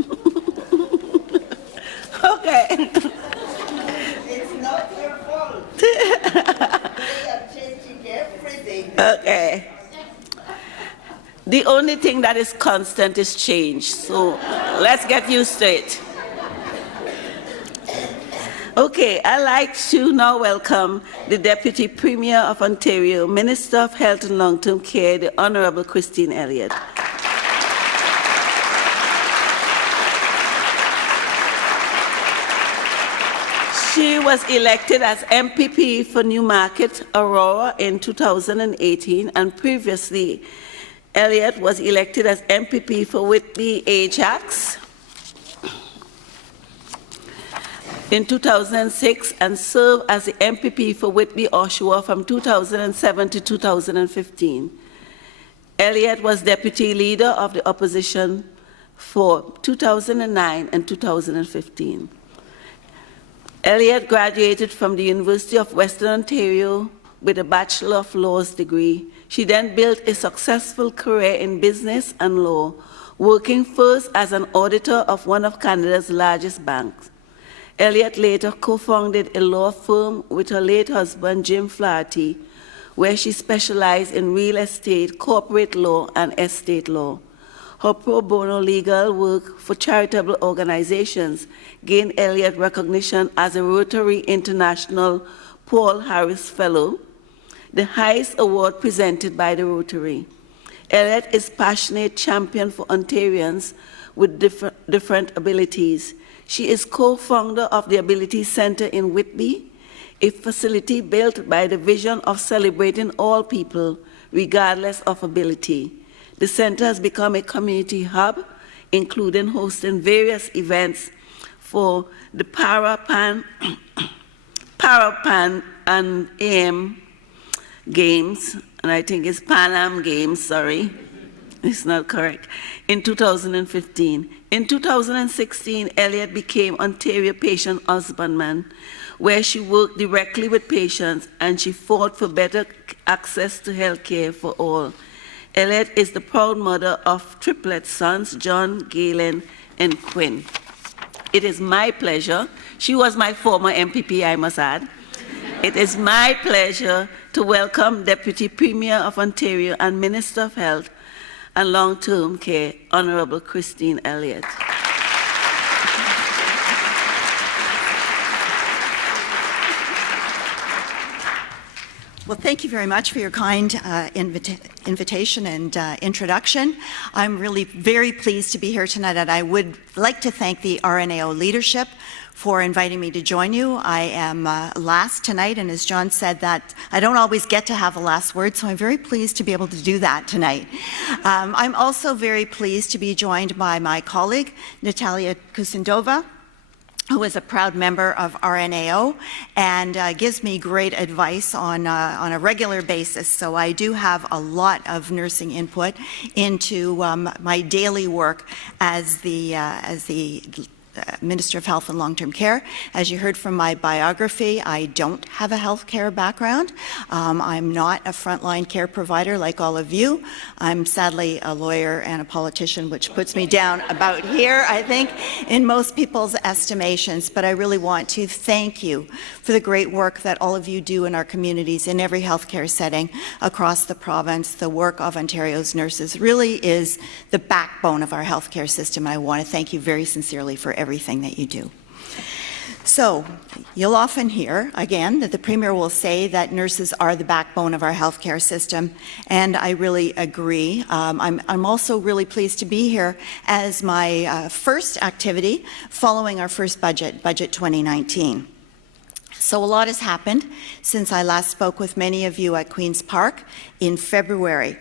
Okay. It's not your fault. They are changing everything. Okay. The only thing that is constant is change, so let's get used to it. Okay, I'd like to now welcome the Deputy Premier of Ontario, Minister of Health and Long-Term Care, the Honourable Christine Elliott. She was elected as MPP for Newmarket, Aurora in 2018, and previously, Elliott was elected as MPP for Whitby, Ajax in 2006 and served as the MPP for Whitby, Oshawa from 2007 to 2015. Elliott was Deputy Leader of the Opposition for 2009 and 2015. Elliott graduated from the University of Western Ontario with a Bachelor of Laws degree. She then built a successful career in business and law, working first as an auditor of one of Canada's largest banks. Elliott later co-founded a law firm with her late husband, Jim Flaherty, where she specialized in real estate, corporate law, and estate law. Her pro bono legal work for charitable organizations gained Elliott recognition as a Rotary International Paul Harris Fellow, the highest award presented by the Rotary. Elliott is a passionate champion for Ontarians with different abilities. She is co-founder of the Ability Center in Whitby, a facility built by the vision of celebrating all people, regardless of ability. The center has become a community hub, including hosting various events for the Parapan and AM Games, and I think it's Pan Am Games, sorry. It's not correct, in 2015. In 2016, Elliott became Ontario Patient Husbandman, where she worked directly with patients and she fought for better access to health care for all. Elliott is the proud mother of triplet sons, John, Galen, and Quinn. It is my pleasure, she was my former MPP, I must add. It is my pleasure to welcome Deputy Premier of Ontario and Minister of Health and Long-Term Care, Honourable Christine Elliott. Well, thank you very much for your kind invitation and introduction. I'm really very pleased to be here tonight, and I would like to thank the RNAO leadership for inviting me to join you. I am last tonight, and as John said, that I don't always get to have the last word, so I'm very pleased to be able to do that tonight. I'm also very pleased to be joined by my colleague, Natalia Kusendova, who is a proud member of RNAO and gives me great advice on a regular basis. So I do have a lot of nursing input into my daily work as the Minister of Health and Long-Term Care. As you heard from my biography, I don't have a healthcare background. I'm not a frontline care provider like all of you. I'm sadly a lawyer and a politician, which puts me down about here, I think, in most people's estimations. But I really want to thank you for the great work that all of you do in our communities in every healthcare setting across the province. The work of Ontario's nurses really is the backbone of our healthcare system. I want to thank you very sincerely for everything that you do. So, you'll often hear, again, that the Premier will say that nurses are the backbone of our healthcare system, and I really agree. I'm also really pleased to be here as my first activity following our first budget 2019. So a lot has happened since I last spoke with many of you at Queen's Park in February.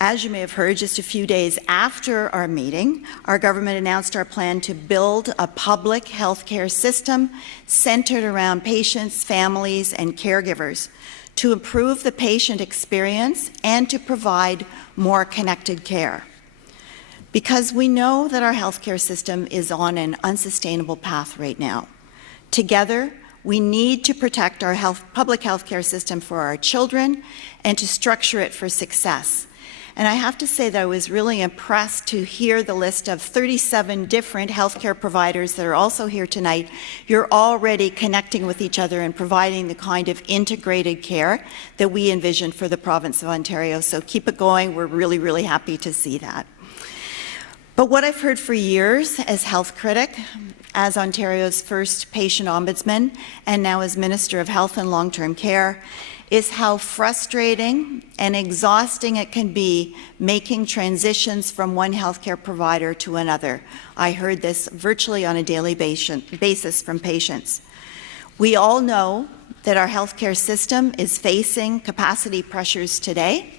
As you may have heard, just a few days after our meeting, our government announced our plan to build a public healthcare system centered around patients, families, and caregivers to improve the patient experience and to provide more connected care. Because we know that our healthcare system is on an unsustainable path right now. Together, we need to protect our public healthcare system for our children and to structure it for success. And I have to say that I was really impressed to hear the list of 37 different healthcare providers that are also here tonight. You're already connecting with each other and providing the kind of integrated care that we envisioned for the province of Ontario. So keep it going. We're really, really happy to see that. But what I've heard for years as health critic, as Ontario's first patient ombudsman, and now as Minister of Health and Long-Term Care, is how frustrating and exhausting it can be making transitions from one healthcare provider to another. I heard this virtually on a daily basis from patients. We all know that our healthcare system is facing capacity pressures today,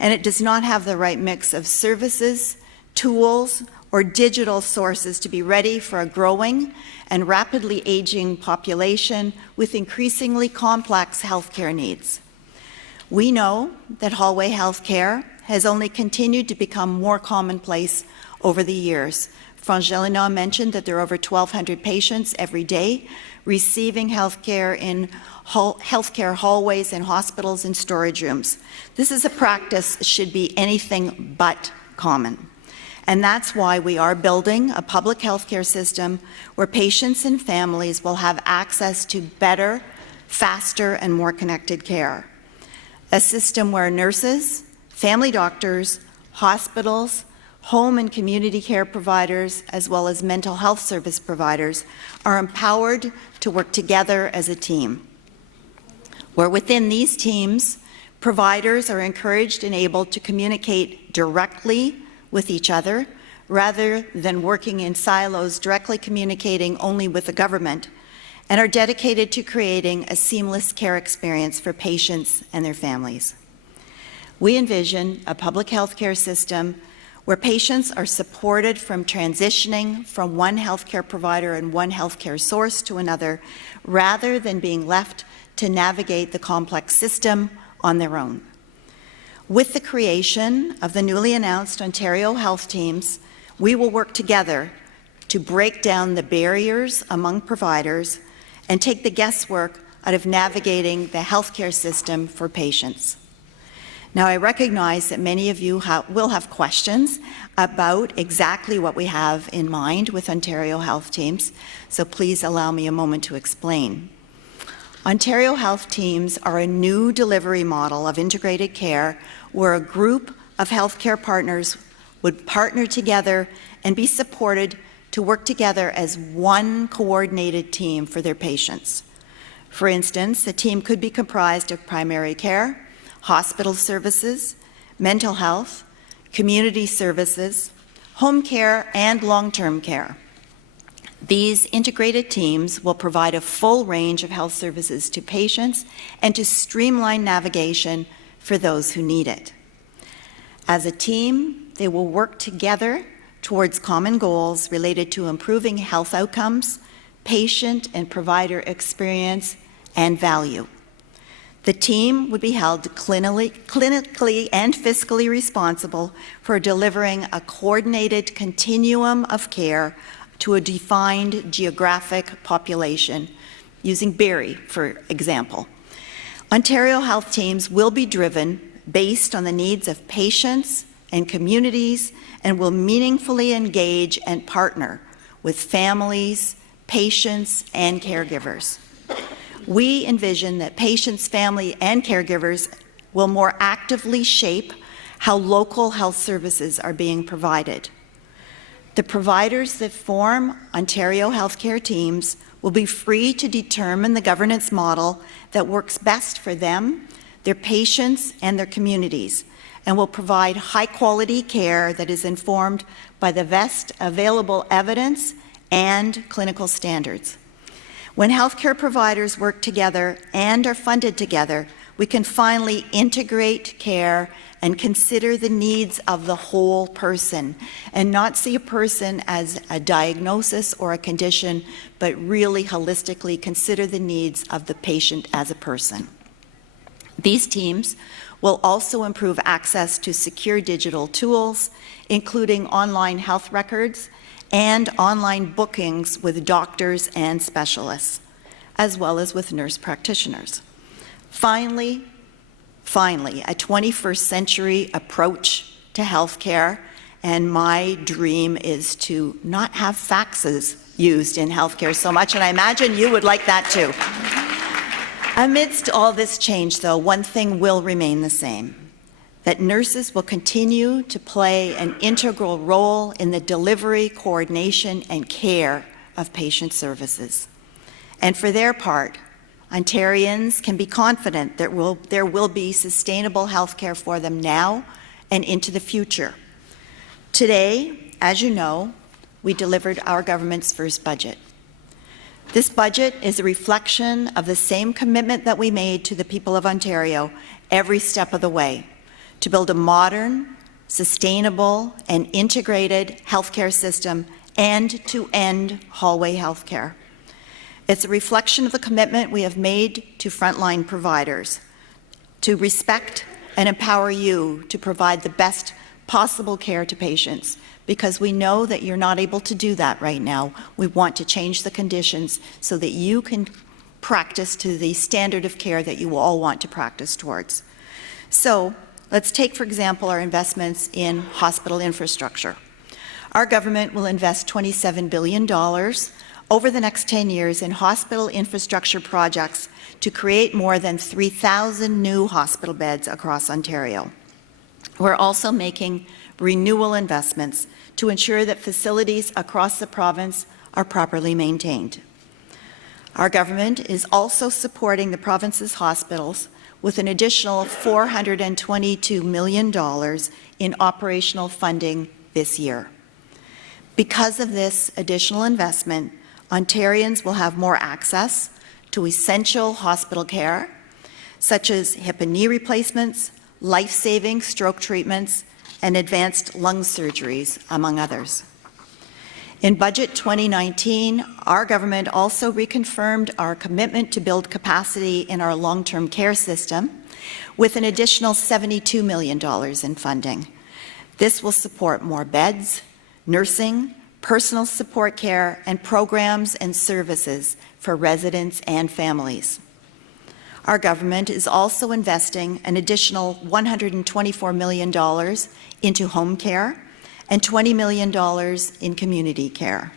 and it does not have the right mix of services, tools, or digital sources to be ready for a growing and rapidly aging population with increasingly complex healthcare needs. We know that hallway healthcare has only continued to become more commonplace over the years. Frangelina mentioned that there are over 1,200 patients every day receiving healthcare in healthcare hallways in hospitals and storage rooms. This is a practice that should be anything but common. And that's why we are building a public healthcare system where patients and families will have access to better, faster, and more connected care. A system where nurses, family doctors, hospitals, home and community care providers, as well as mental health service providers, are empowered to work together as a team. Where within these teams, providers are encouraged and able to communicate directly with each other, rather than working in silos directly communicating only with the government, and are dedicated to creating a seamless care experience for patients and their families. We envision a public health care system where patients are supported from transitioning from one healthcare provider and one healthcare source to another, rather than being left to navigate the complex system on their own. With the creation of the newly announced Ontario Health Teams, we will work together to break down the barriers among providers and take the guesswork out of navigating the healthcare system for patients. Now, I recognize that many of you will have questions about exactly what we have in mind with Ontario Health Teams, so please allow me a moment to explain. Ontario Health Teams are a new delivery model of integrated care where a group of healthcare partners would partner together and be supported to work together as one coordinated team for their patients. For instance, a team could be comprised of primary care, hospital services, mental health, community services, home care, and long-term care. These integrated teams will provide a full range of health services to patients and to streamline navigation for those who need it. As a team, they will work together towards common goals related to improving health outcomes, patient and provider experience, and value. The team would be held clinically and fiscally responsible for delivering a coordinated continuum of care to a defined geographic population, using Barrie, for example. Ontario Health Teams will be driven based on the needs of patients and communities and will meaningfully engage and partner with families, patients, and caregivers. We envision that patients, family, and caregivers will more actively shape how local health services are being provided. The providers that form Ontario Healthcare Teams will be free to determine the governance model that works best for them, their patients, and their communities, and will provide high-quality care that is informed by the best available evidence and clinical standards. When healthcare providers work together and are funded together, we can finally integrate care and consider the needs of the whole person and not see a person as a diagnosis or a condition, but really holistically consider the needs of the patient as a person. These teams will also improve access to secure digital tools, including online health records and online bookings with doctors and specialists, as well as with nurse practitioners. Finally, a 21st century approach to healthcare, and my dream is to not have faxes used in healthcare so much, and I imagine you would like that too. Amidst all this change, though, one thing will remain the same. that nurses will continue to play an integral role in the delivery, coordination, and care of patient services. And for their part, Ontarians can be confident that there will be sustainable health care for them now and into the future. Today, as you know, we delivered our government's first budget. This budget is a reflection of the same commitment that we made to the people of Ontario every step of the way, to build a modern, sustainable, and integrated healthcare system and to end hallway healthcare. It's a reflection of the commitment we have made to frontline providers, to respect and empower you to provide the best possible care to patients, because we know that you're not able to do that right now. We want to change the conditions so that you can practice to the standard of care that you all want to practice towards. So let's take, for example, our investments in hospital infrastructure. Our government will invest $27 billion over the next 10 years in hospital infrastructure projects to create more than 3,000 new hospital beds across Ontario. We're also making renewal investments to ensure that facilities across the province are properly maintained. Our government is also supporting the province's hospitals with an additional $422 million in operational funding this year. Because of this additional investment, Ontarians will have more access to essential hospital care, such as hip and knee replacements, life-saving stroke treatments, and advanced lung surgeries, among others. In Budget 2019, our government also reconfirmed our commitment to build capacity in our long-term care system with an additional $72 million in funding. This will support more beds, nursing, personal support care, and programs and services for residents and families. Our government is also investing an additional $124 million into home care and $20 million in community care,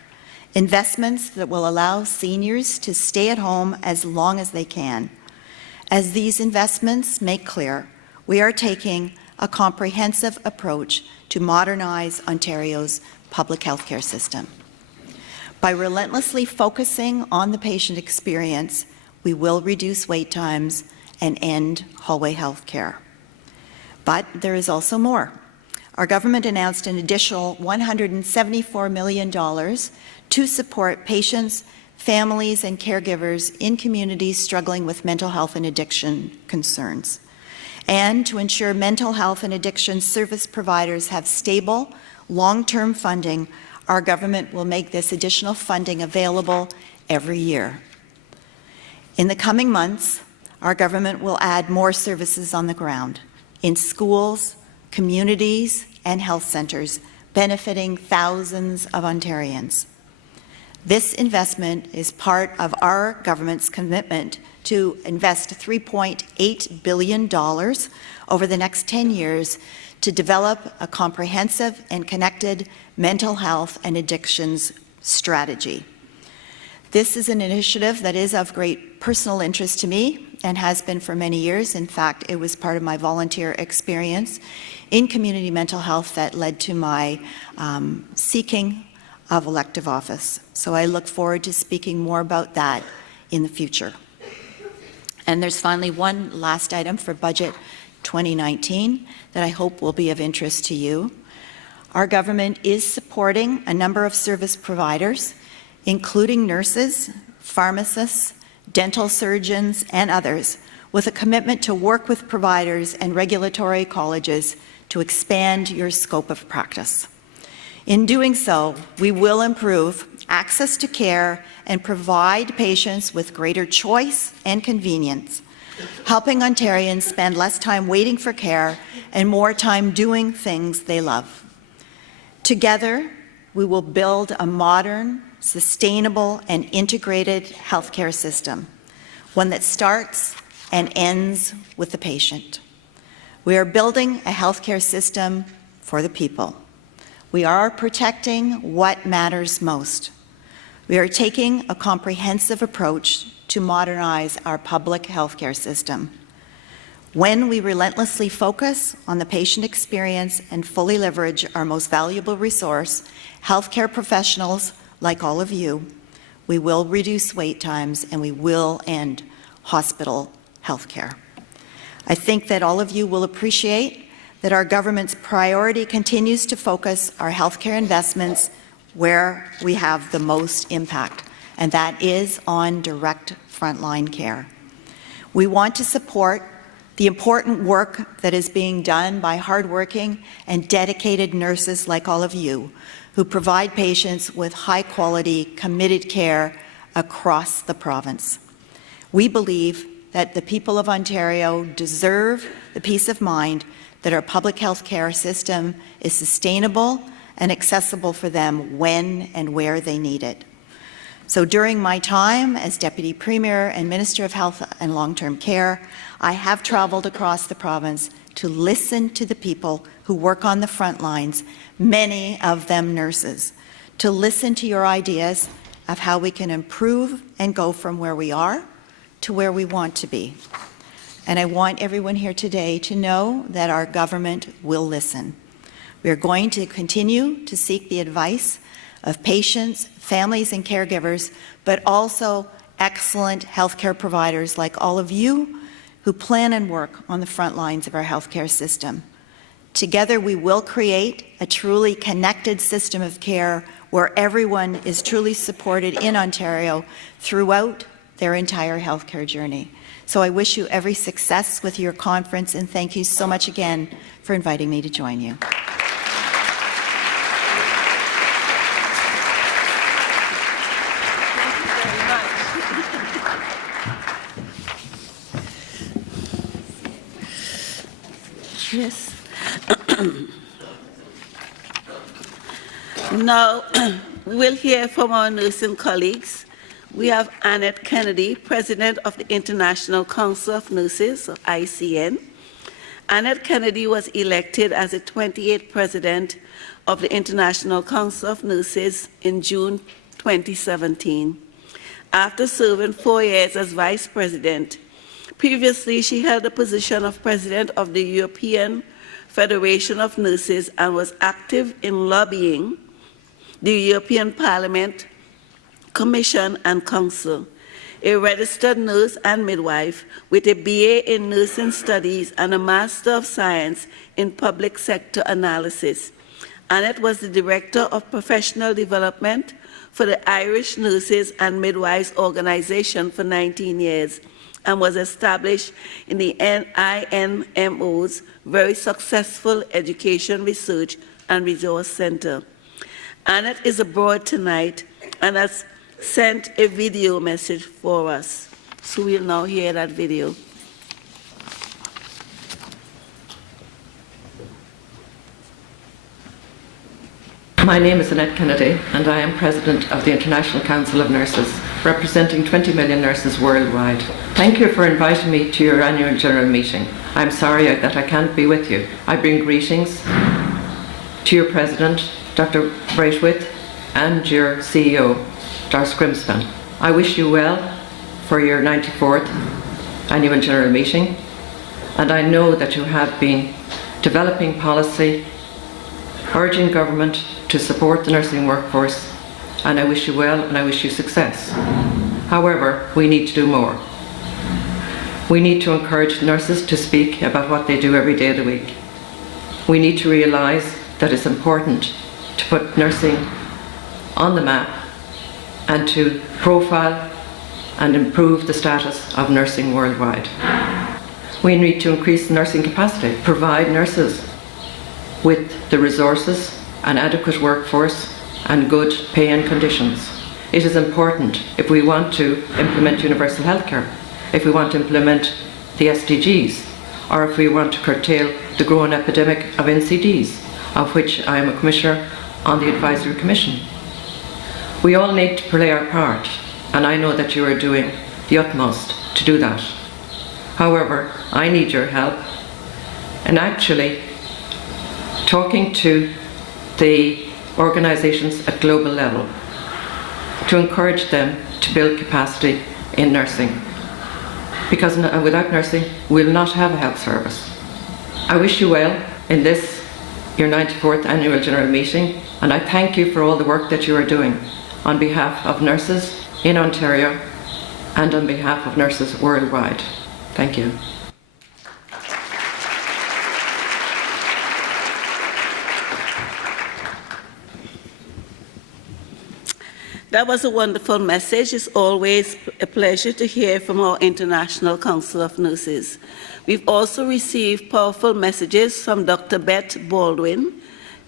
investments that will allow seniors to stay at home as long as they can. As these investments make clear, we are taking a comprehensive approach to modernize Ontario's public health care system. By relentlessly focusing on the patient experience, we will reduce wait times and end hallway health care. But there is also more. Our government announced an additional $174 million to support patients, families, and caregivers in communities struggling with mental health and addiction concerns, and to ensure mental health and addiction service providers have stable, long-term funding. Our government will make this additional funding available every year. In the coming months, our government will add more services on the ground in schools, communities, and health centers, benefiting thousands of Ontarians. This investment is part of our government's commitment to invest $3.8 billion over the next 10 years to develop a comprehensive and connected mental health and addictions strategy. This is an initiative that is of great personal interest to me and has been for many years. In fact, it was part of my volunteer experience in community mental health that led to my seeking of elective office. So I look forward to speaking more about that in the future. And there's finally one last item for Budget 2019 that I hope will be of interest to you. Our government is supporting a number of service providers, including nurses, pharmacists, dental surgeons, and others, with a commitment to work with providers and regulatory colleges to expand your scope of practice. In doing so, we will improve access to care and provide patients with greater choice and convenience, helping Ontarians spend less time waiting for care and more time doing things they love. Together, we will build a modern, sustainable, and integrated healthcare system, one that starts and ends with the patient. We are building a healthcare system for the people. We are protecting what matters most. We are taking a comprehensive approach to modernize our public healthcare system. When we relentlessly focus on the patient experience and fully leverage our most valuable resource, healthcare professionals like all of you, we will reduce wait times and we will end hospital healthcare. I think that all of you will appreciate that our government's priority continues to focus our healthcare investments where we have the most impact, and that is on direct frontline care. We want to support the important work that is being done by hardworking and dedicated nurses like all of you, who provide patients with high-quality, committed care across the province. We believe that the people of Ontario deserve the peace of mind that our public health care system is sustainable and accessible for them when and where they need it. So during my time as Deputy Premier and Minister of Health and Long-Term Care, I have traveled across the province to listen to the people who work on the front lines, many of them nurses, to listen to your ideas of how we can improve and go from where we are to where we want to be. And I want everyone here today to know that our government will listen. We are going to continue to seek the advice of patients, families, and caregivers, but also excellent healthcare providers like all of you who plan and work on the front lines of our healthcare system. Together, we will create a truly connected system of care where everyone is truly supported in Ontario throughout their entire healthcare journey. So I wish you every success with your conference, and thank you so much again for inviting me to join you. Yes. Now, we will hear from our nursing colleagues. We have Annette Kennedy, President of the International Council of Nurses, or ICN. Annette Kennedy was elected as the 28th President of the International Council of Nurses in June 2017, after serving 4 years as Vice President. Previously, she held the position of President of the European Federation of Nurses and was active in lobbying the European Parliament, Commission, and Council. A registered nurse and midwife with a BA in Nursing Studies and a Master of Science in Public Sector Analysis. Annette was the Director of Professional Development for the Irish Nurses and Midwives Organization for 19 years. And was established in the INMO's very successful Education Research and Resource Center. Annette is abroad tonight and has sent a video message for us. So we'll now hear that video. My name is Annette Kennedy, and I am President of the International Council of Nurses, representing 20 million nurses worldwide. Thank you for inviting me to your annual general meeting. I'm sorry that I can't be with you. I bring greetings to your President, Dr. Braithwaite, and your CEO, Doris Grimspan. I wish you well for your 94th annual general meeting, and I know that you have been developing policy, urging government to support the nursing workforce, and I wish you well and I wish you success. However, we need to do more. We need to encourage nurses to speak about what they do every day of the week. We need to realise that it's important to put nursing on the map and to profile and improve the status of nursing worldwide. We need to increase nursing capacity, provide nurses with the resources, an adequate workforce, and good pay and conditions. It is important if we want to implement universal healthcare, if we want to implement the SDGs, or if we want to curtail the growing epidemic of NCDs, of which I am a Commissioner on the Advisory Commission. We all need to play our part, and I know that you are doing the utmost to do that. However, I need your help in actually talking to the organisations at global level to encourage them to build capacity in nursing. because without nursing, we'll not have a health service. I wish you well in this, your 94th Annual General Meeting, and I thank you for all the work that you are doing on behalf of nurses in Ontario and on behalf of nurses worldwide. Thank you. That was a wonderful message. It's always a pleasure to hear from our International Council of Nurses. We've also received powerful messages from Dr. Beth Baldwin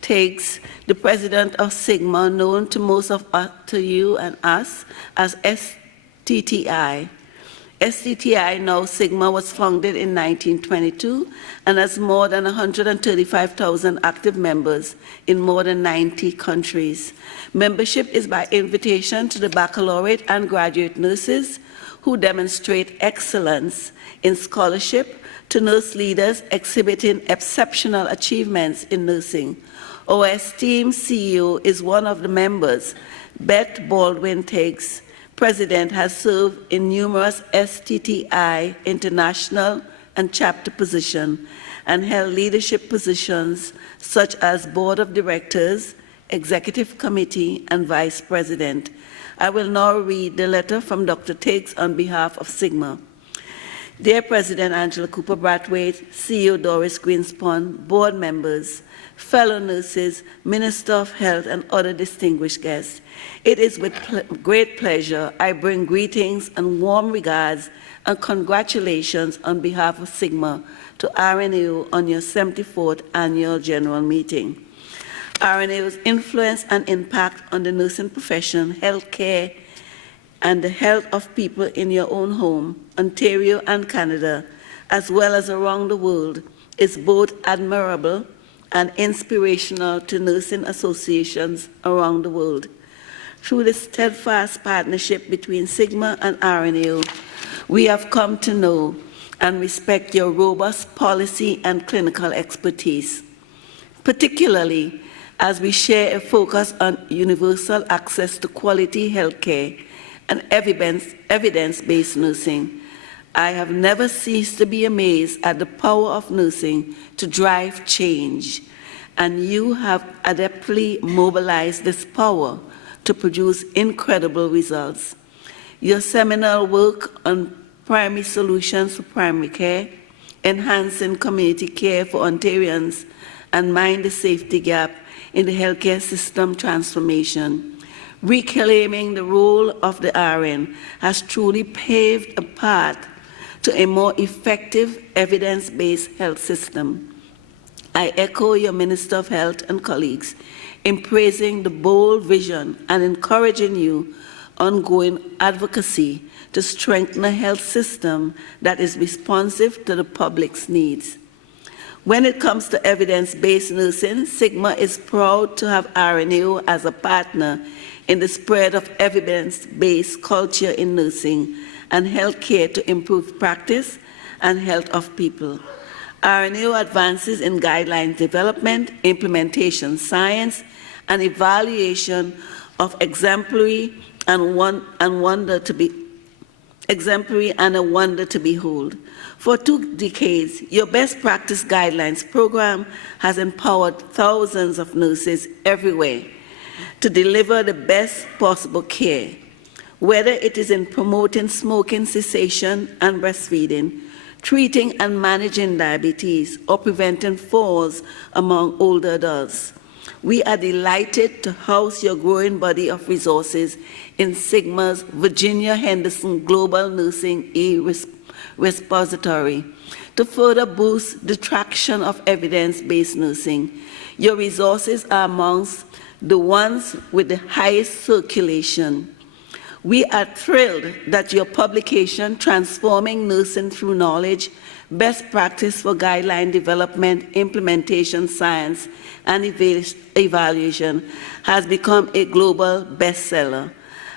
Tiggs, the president of Sigma, known to most of us, to you and us, as STTI. STTI, now Sigma, was founded in 1922 and has more than 135,000 active members in more than 90 countries. Membership is by invitation to the baccalaureate and graduate nurses who demonstrate excellence in scholarship, to nurse leaders exhibiting exceptional achievements in nursing. Our esteemed CEO is one of the members. Beth Baldwin Tiggs, President, has served in numerous STTI international and chapter positions and held leadership positions such as Board of Directors, Executive Committee, and Vice President. I will now read the letter from Dr. Tiggs on behalf of Sigma. Dear President Angela Cooper Brathwaite, CEO Doris Greenspan, board members, fellow nurses, Minister of Health, and other distinguished guests, it is with great pleasure I bring greetings and warm regards and congratulations on behalf of Sigma to RNAO on your 74th Annual General Meeting. RNAO's influence and impact on the nursing profession, healthcare, and the health of people in your own home, Ontario and Canada, as well as around the world, is both admirable and inspirational to nursing associations around the world. Through the steadfast partnership between Sigma and RNAO, we have come to know and respect your robust policy and clinical expertise, particularly as we share a focus on universal access to quality healthcare and evidence-based nursing. I have never ceased to be amazed at the power of nursing to drive change, and you have adeptly mobilized this power to produce incredible results. Your seminal work on primary solutions for primary care, enhancing community care for Ontarians, and mind the safety gap in the healthcare system transformation, reclaiming the role of the RN, has truly paved a path to a more effective evidence-based health system. I echo your Minister of Health and colleagues in praising the bold vision and encouraging you ongoing advocacy to strengthen a health system that is responsive to the public's needs. When it comes to evidence-based nursing, Sigma is proud to have RNAO as a partner in the spread of evidence-based culture in nursing and healthcare to improve practice and health of people. RNAO advances in guideline development, implementation science, and evaluation of exemplary and a wonder to behold. For 2 decades, your best practice guidelines program has empowered thousands of nurses everywhere to deliver the best possible care, whether it is in promoting smoking cessation and breastfeeding, treating and managing diabetes, or preventing falls among older adults. We are delighted to house your growing body of resources in Sigma's Virginia Henderson Global Nursing E-Repository to further boost the traction of evidence-based nursing. Your resources are amongst the ones with the highest circulation. We are thrilled that your publication, Transforming Nursing Through Knowledge, Best Practice for Guideline Development, Implementation Science, and Evaluation, has become a global bestseller.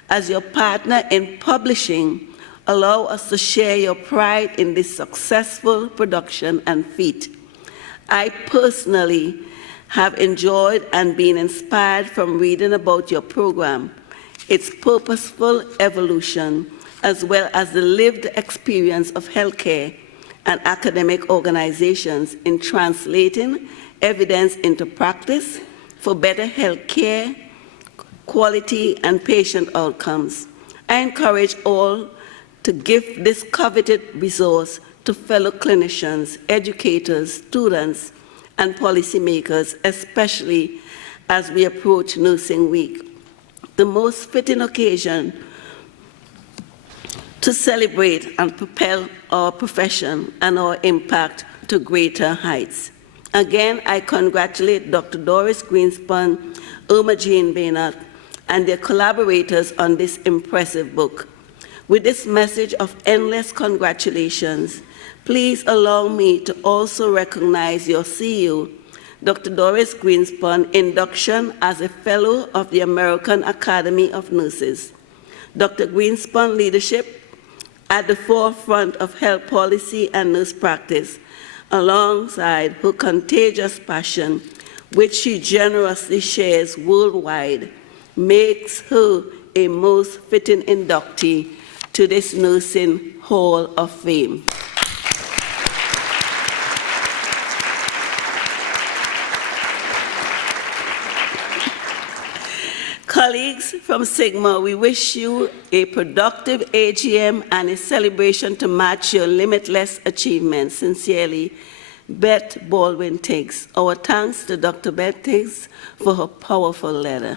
As your partner in publishing, allow us to share your pride in this successful production and feat. I personally have enjoyed and been inspired from reading about your program, its purposeful evolution, as well as the lived experience of healthcare and academic organizations in translating evidence into practice for better healthcare, quality, and patient outcomes. I encourage all to give this coveted resource to fellow clinicians, educators, students, and policymakers, especially as we approach Nursing Week, the most fitting occasion to celebrate and propel our profession and our impact to greater heights. Again, I congratulate Dr. Doris Greenspan, Irma Jean Baynard, and their collaborators on this impressive book. With this message of endless congratulations, please allow me to also recognize your CEO, Dr. Doris Greenspan, induction as a Fellow of the American Academy of Nurses. Dr. Greenspan's leadership at the forefront of health policy and nurse practice, alongside her contagious passion, which she generously shares worldwide, makes her a most fitting inductee to this Nursing Hall of Fame. Colleagues from Sigma, we wish you a productive AGM and a celebration to match your limitless achievements. Sincerely, Beth Baldwin Tiggs. Our thanks to Dr. Beth Tiggs for her powerful letter.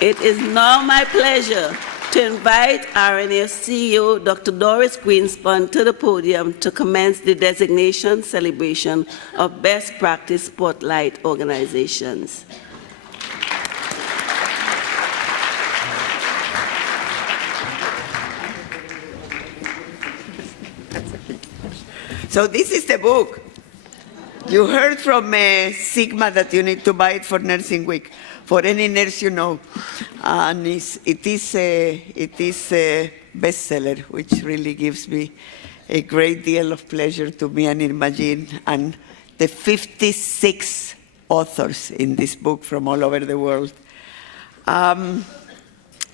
It is now my pleasure to invite RNAO CEO Dr. Doris Greenspan to the podium to commence the designation celebration of Best Practice Spotlight organizations. So this is the book. You heard from Sigma that you need to buy it for Nursing Week, for any nurse you know. And it is a bestseller, which really gives me a great deal of pleasure to me and Irma Jean and the 56 authors in this book from all over the world.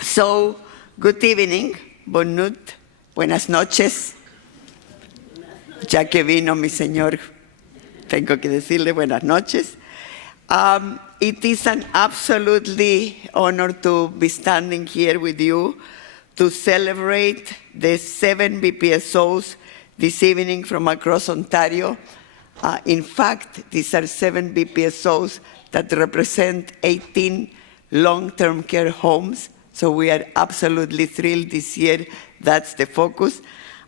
So, good evening, bon nuit, buenas noches. Ya que vino mi señor, tengo que decirle buenas noches. It is an absolutely honor to be standing here with you to celebrate the 7 BPSOs this evening from across Ontario. In fact, these are 7 BPSOs that represent 18 long-term care homes. So we are absolutely thrilled this year. That's the focus.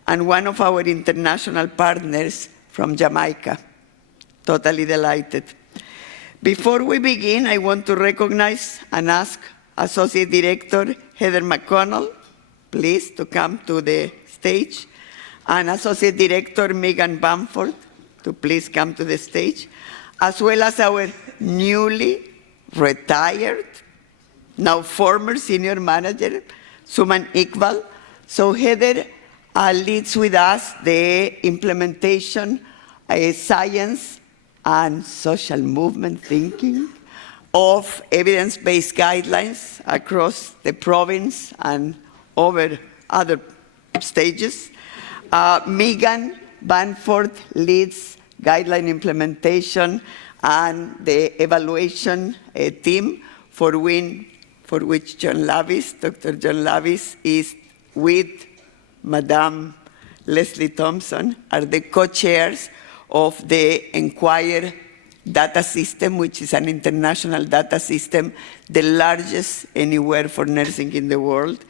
And one of our international partners from Jamaica. Totally delighted. Before we begin, I want to recognize and ask Associate Director Heather McConnell, please, to come to the stage, and Associate Director Megan Bamford, to please come to the stage, as well as our newly retired, now former Senior Manager, Suman Iqbal. So Heather leads with us the implementation, science, and social movement thinking of evidence-based guidelines across the province and over other stages. Megan Banford leads guideline implementation and the evaluation team for which John Lavis, Dr. John Lavis, is with Madame Leslie Thompson, are the co-chairs of the Enquire data system, which is an international data system, the largest anywhere for nursing in the world.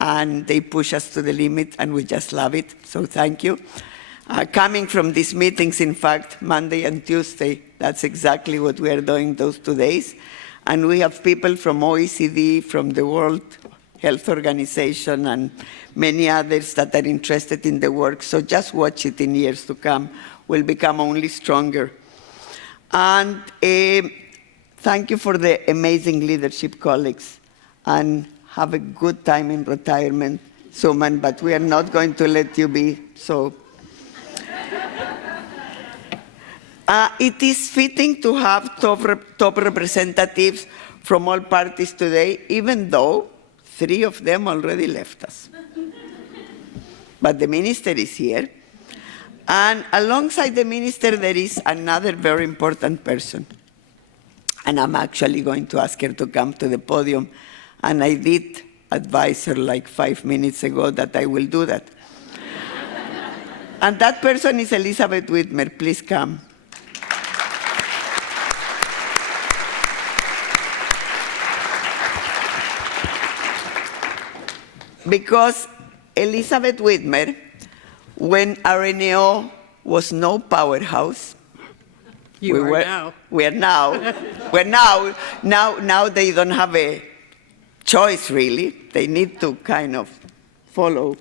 And they push us to the limit, and we just love it. So thank you. Coming from these meetings, in fact, Monday and Tuesday, that's exactly what we are doing those 2 days. And we have people from OECD, from the World Health Organization, and many others that are interested in the work. So just watch it in years to come. We'll become only stronger. And thank you for the amazing leadership, colleagues. And have a good time in retirement, Suman, but we are not going to let you be so. It is fitting to have top representatives from all parties today, even though 3 of them already left us. But the minister is here. And alongside the minister, there is another very important person. And I'm actually going to ask her to come to the podium. And I did advise her like 5 minutes ago that I will do that. And that person is Elizabeth Whitmer. Please come. Because Elizabeth Whitmer, when RNAO was no powerhouse, we are now. Now they don't have a choice, really. They need to kind of follow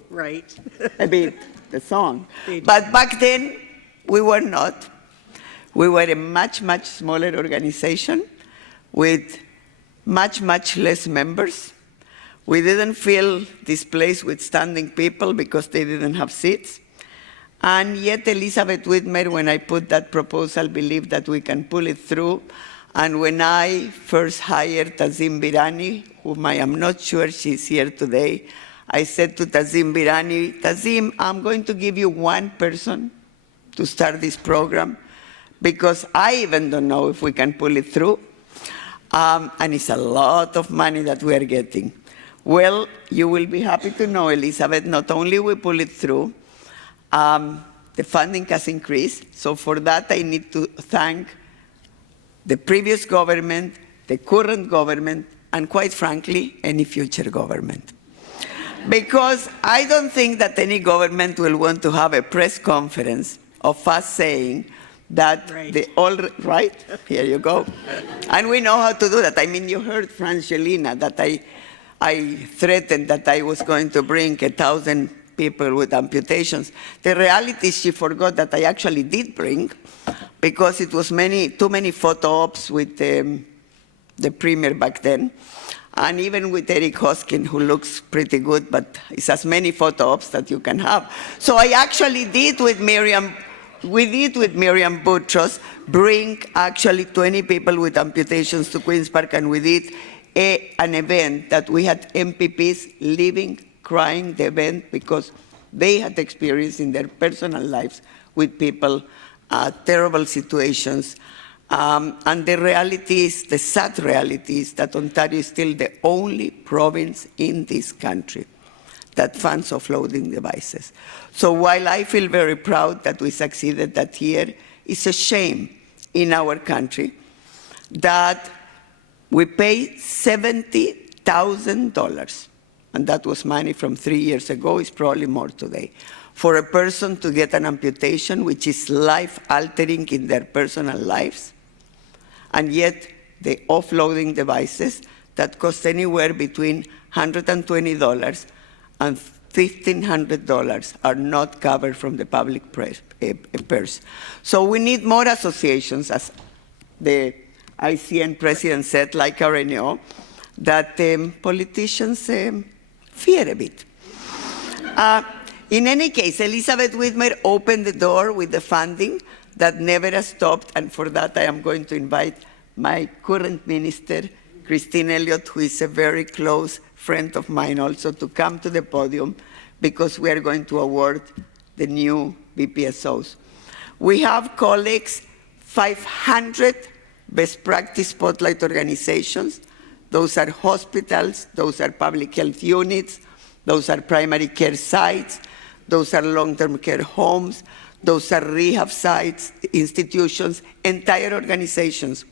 a bit the song. But back then, we were not. We were a much, much smaller organization with much, much less members. We didn't fill this place with standing people because they didn't have seats. And yet Elizabeth Whitmer, when I put that proposal, believed that we can pull it through. And when I first hired Tazim Birani, whom I am not sure she's here today, I said to Tazim Birani, Tazim, I'm going to give you one person to start this program because I even don't know if we can pull it through. And it's a lot of money that we are getting. Well, you will be happy to know, Elizabeth, not only we pull it through, the funding has increased. So for that, I need to thank the previous government, the current government, and quite frankly, any future government. Because I don't think that any government will want to have a press conference of us saying that right? Here you go. And we know how to do that. I mean, you heard Frangelina that I threatened that I was going to bring 1,000 people with amputations. The reality is she forgot that I actually did bring, because it was too many photo ops with the premier back then, and even with Eric Hoskin, who looks pretty good, but it's as many photo ops that you can have. So I actually did with Miriam. We did with Miriam Boutros bring actually 20 people with amputations to Queen's Park, and we did an event that we had MPPs living, crying the event because they had experience in their personal lives with people, terrible situations. And the reality is, the sad reality is that Ontario is still the only province in this country that funds offloading devices. So while I feel very proud that we succeeded that year, it's a shame in our country that we pay $70,000, and that was money from 3 years ago, it's probably more today, for a person to get an amputation, which is life-altering in their personal lives, and yet the offloading devices that cost anywhere between $120 and $1,500 are not covered from the public purse. So we need more associations, as the ICN president said, like RNAO, that politicians fear a bit. In any case, Elizabeth Whitmer opened the door with the funding that never has stopped, and for that I am going to invite my current minister, Christine Elliott, who is a very close friend of mine also, to come to the podium, because we are going to award the new BPSOs. We have colleagues, 500 best practice spotlight organizations. Those are hospitals, those are public health units, those are primary care sites, those are long-term care homes, those are rehab sites, institutions, entire organizations,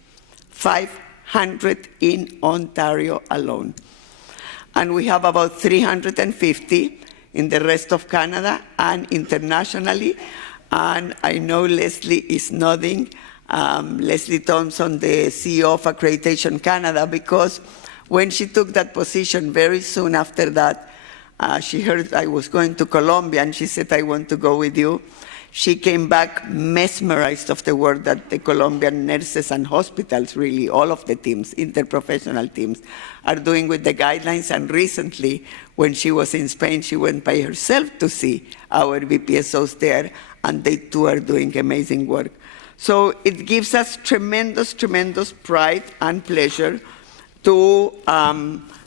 500 in Ontario alone. And we have about 350 in the rest of Canada and internationally. And I know Leslie is nodding, Leslie Thompson, the CEO of Accreditation Canada, because when she took that position, very soon after that, she heard I was going to Colombia, and she said, I want to go with you. She came back mesmerized of the work that the Colombian nurses and hospitals, really all of the teams, interprofessional teams, are doing with the guidelines. And recently, when she was in Spain, she went by herself to see our BPSOs there, and they too are doing amazing work. So it gives us tremendous, tremendous pride and pleasure to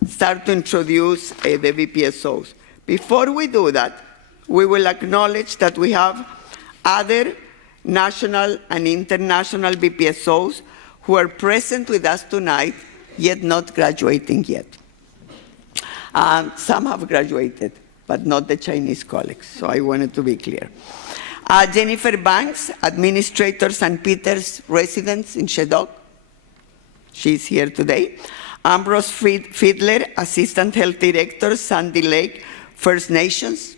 start to introduce the BPSOs. Before we do that, we will acknowledge that we have other national and international BPSOs who are present with us tonight, yet not graduating yet. Some have graduated, but not the Chinese colleagues, so I wanted to be clear. Jennifer Banks, Administrator St. Peter's residence in Shedok. She's here today. Ambrose Fiedler, Assistant Health Director, Sandy Lake First Nations.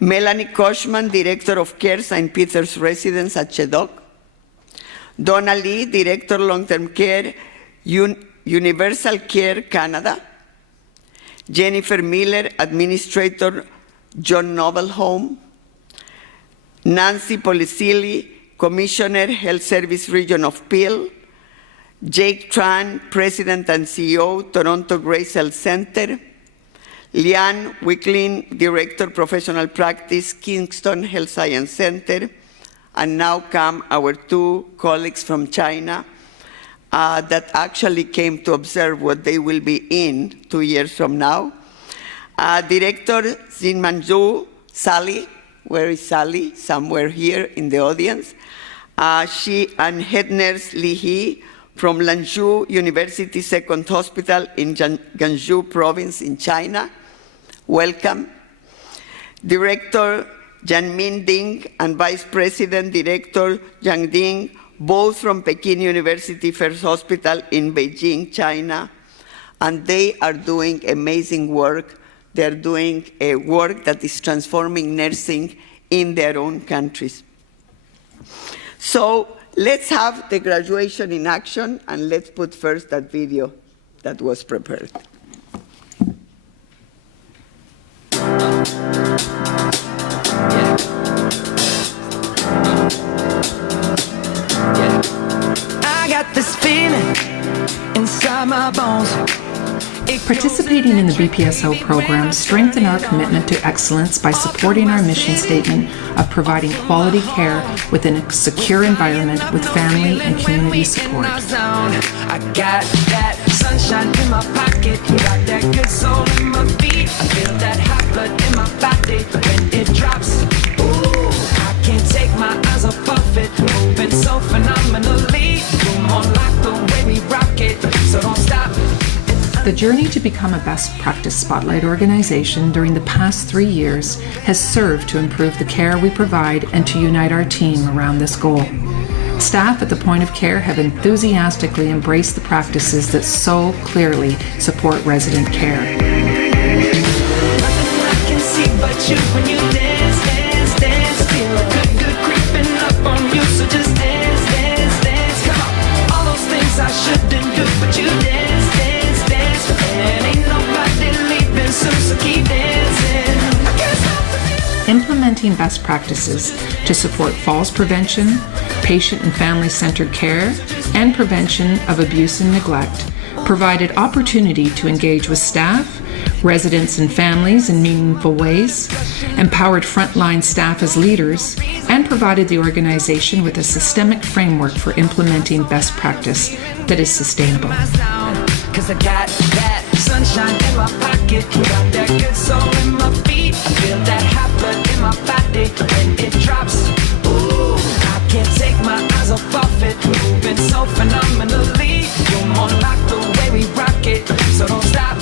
Melanie Koshman, Director of Care, St. Peter's Residence at Shedok. Donna Lee, Director Long-Term Care, Universal Care Canada. Jennifer Miller, Administrator, John Noble Home. Nancy Polisilli, Commissioner, Health Service Region of Peel. Jake Tran, President and CEO, Toronto Grace Health Center. Liane Wicklin, Director, Professional Practice, Kingston Health Science Center. And now come our two colleagues from China that actually came to observe what they will be in 2 years from now. Director Xinmanzhu Sally, where is Sally? Somewhere here in the audience. She and head nurse Li He from Lanzhou University Second Hospital in Gansu Province in China. Welcome. Director Janmin Ding and Vice President Director Yang Ding, both from Peking University First Hospital in Beijing, China. And they are doing amazing work. They're doing a work that is transforming nursing in their own countries. So let's have the graduation in action, and let's put first that video that was prepared. I got this feeling inside my bones. Participating in the BPSO program strengthened our commitment to excellence by supporting our mission statement of providing quality care within a secure environment with family and community support. I got that sunshine in my pocket, got that good soul in my feet. I feel that hot blood in my body when it drops. Ooh, I can't take my eyes off it, moving so phenomenally. You're more like the way we rock it, so don't stop. The journey to become a best practice spotlight organization during the past 3 years has served to improve the care we provide and to unite our team around this goal. Staff at the point of care have enthusiastically embraced the practices that so clearly support resident care. Nothing I can see but you when you dance, dance, dance. Feel good creeping up on you, so just dance, dance, dance. Come on, all those things I shouldn't do, but you dance. Implementing best practices to support falls prevention, patient and family-centered care, and prevention of abuse and neglect provided opportunity to engage with staff, residents and families in meaningful ways, empowered frontline staff as leaders, and provided the organization with a systemic framework for implementing best practice that is sustainable. Cause I got that sunshine in my pocket, got that good soul in my feet. I feel that hot blood in my body when it drops. Ooh, I can't take my eyes off it, moving so phenomenally. You're more like the way we rock it, so don't stop.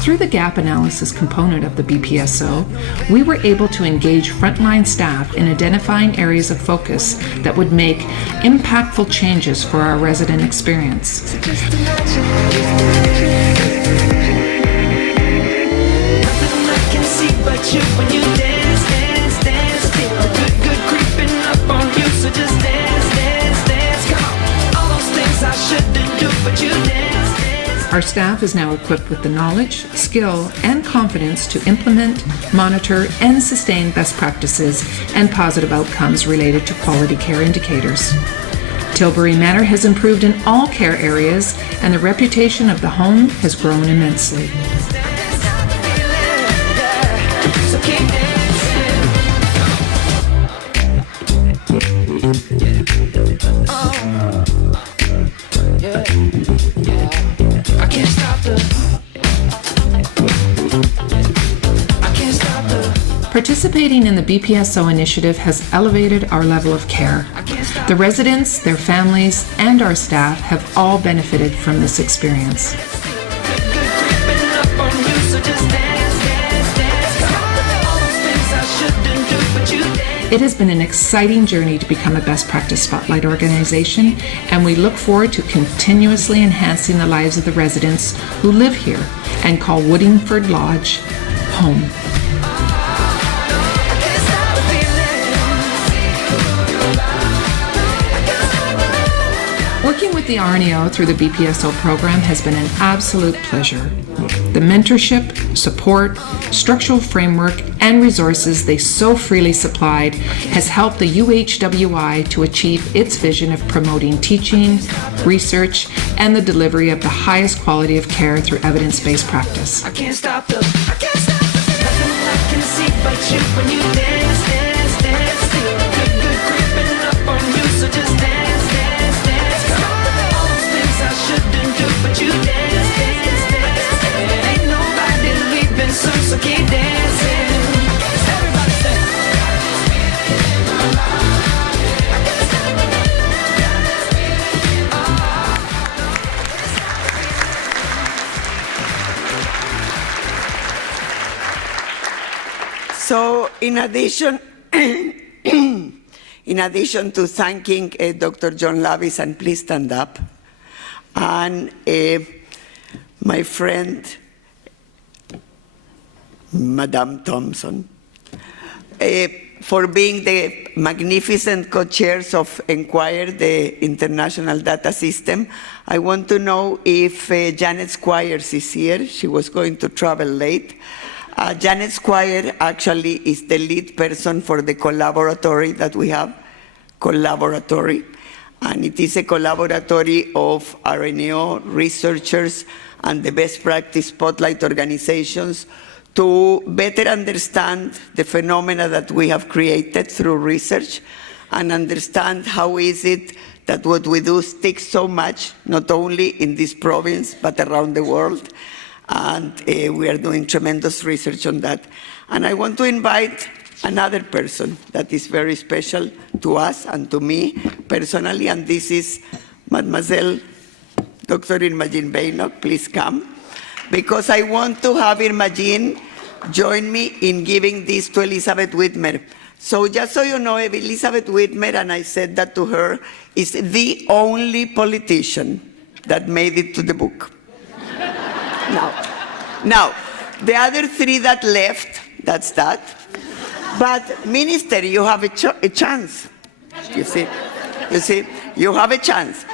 Through the gap analysis component of the BPSO, we were able to engage frontline staff in identifying areas of focus that would make impactful changes for our resident experience. Our staff is now equipped with the knowledge, skill, and confidence to implement, monitor, and sustain best practices and positive outcomes related to quality care indicators. Tilbury Manor has improved in all care areas, and the reputation of the home has grown immensely. Participating in the BPSO initiative has elevated our level of care. The residents, their families, and our staff have all benefited from this experience. It has been an exciting journey to become a best practice spotlight organization, and we look forward to continuously enhancing the lives of the residents who live here and call Woodingford Lodge home. Working with the RNAO through the BPSO program has been an absolute pleasure. The mentorship, support, structural framework, and resources they so freely supplied has helped the UHWI to achieve its vision of promoting teaching, research, and the delivery of the highest quality of care through evidence-based practice. I can't stop the nothing I can see but you when you dance, dance, dance. Feel good creeping up on you, so just dance, dance, dance. All those things I shouldn't do, but you dance, dance, dance. Ain't nobody leaving soon, so keep dancing. Everybody say. So, in addition, to thanking Dr. John Lavis, and please stand up, and my friend, Madame Thompson, for being the magnificent co-chairs of Enquire, the International Data System, I want to know if Janet Squires is here. She was going to travel late. Janet Squire actually is the lead person for the collaboratory that we have, and it is a collaboratory of RNAO researchers and the best practice spotlight organizations to better understand the phenomena that we have created through research and understand how is it that what we do sticks so much, not only in this province, but around the world. And we are doing tremendous research on that. And I want to invite another person that is very special to us and to me personally, and this is Mademoiselle Dr. Irmagine Beinok. Please come, because I want to have Irmagine join me in giving this to Elizabeth Whitmer. So just so you know, Elizabeth Whitmer, and I said that to her, is the only politician that made it to the book. Now, the other three that left, that's that. But Minister, you have a chance. You see, you have a chance.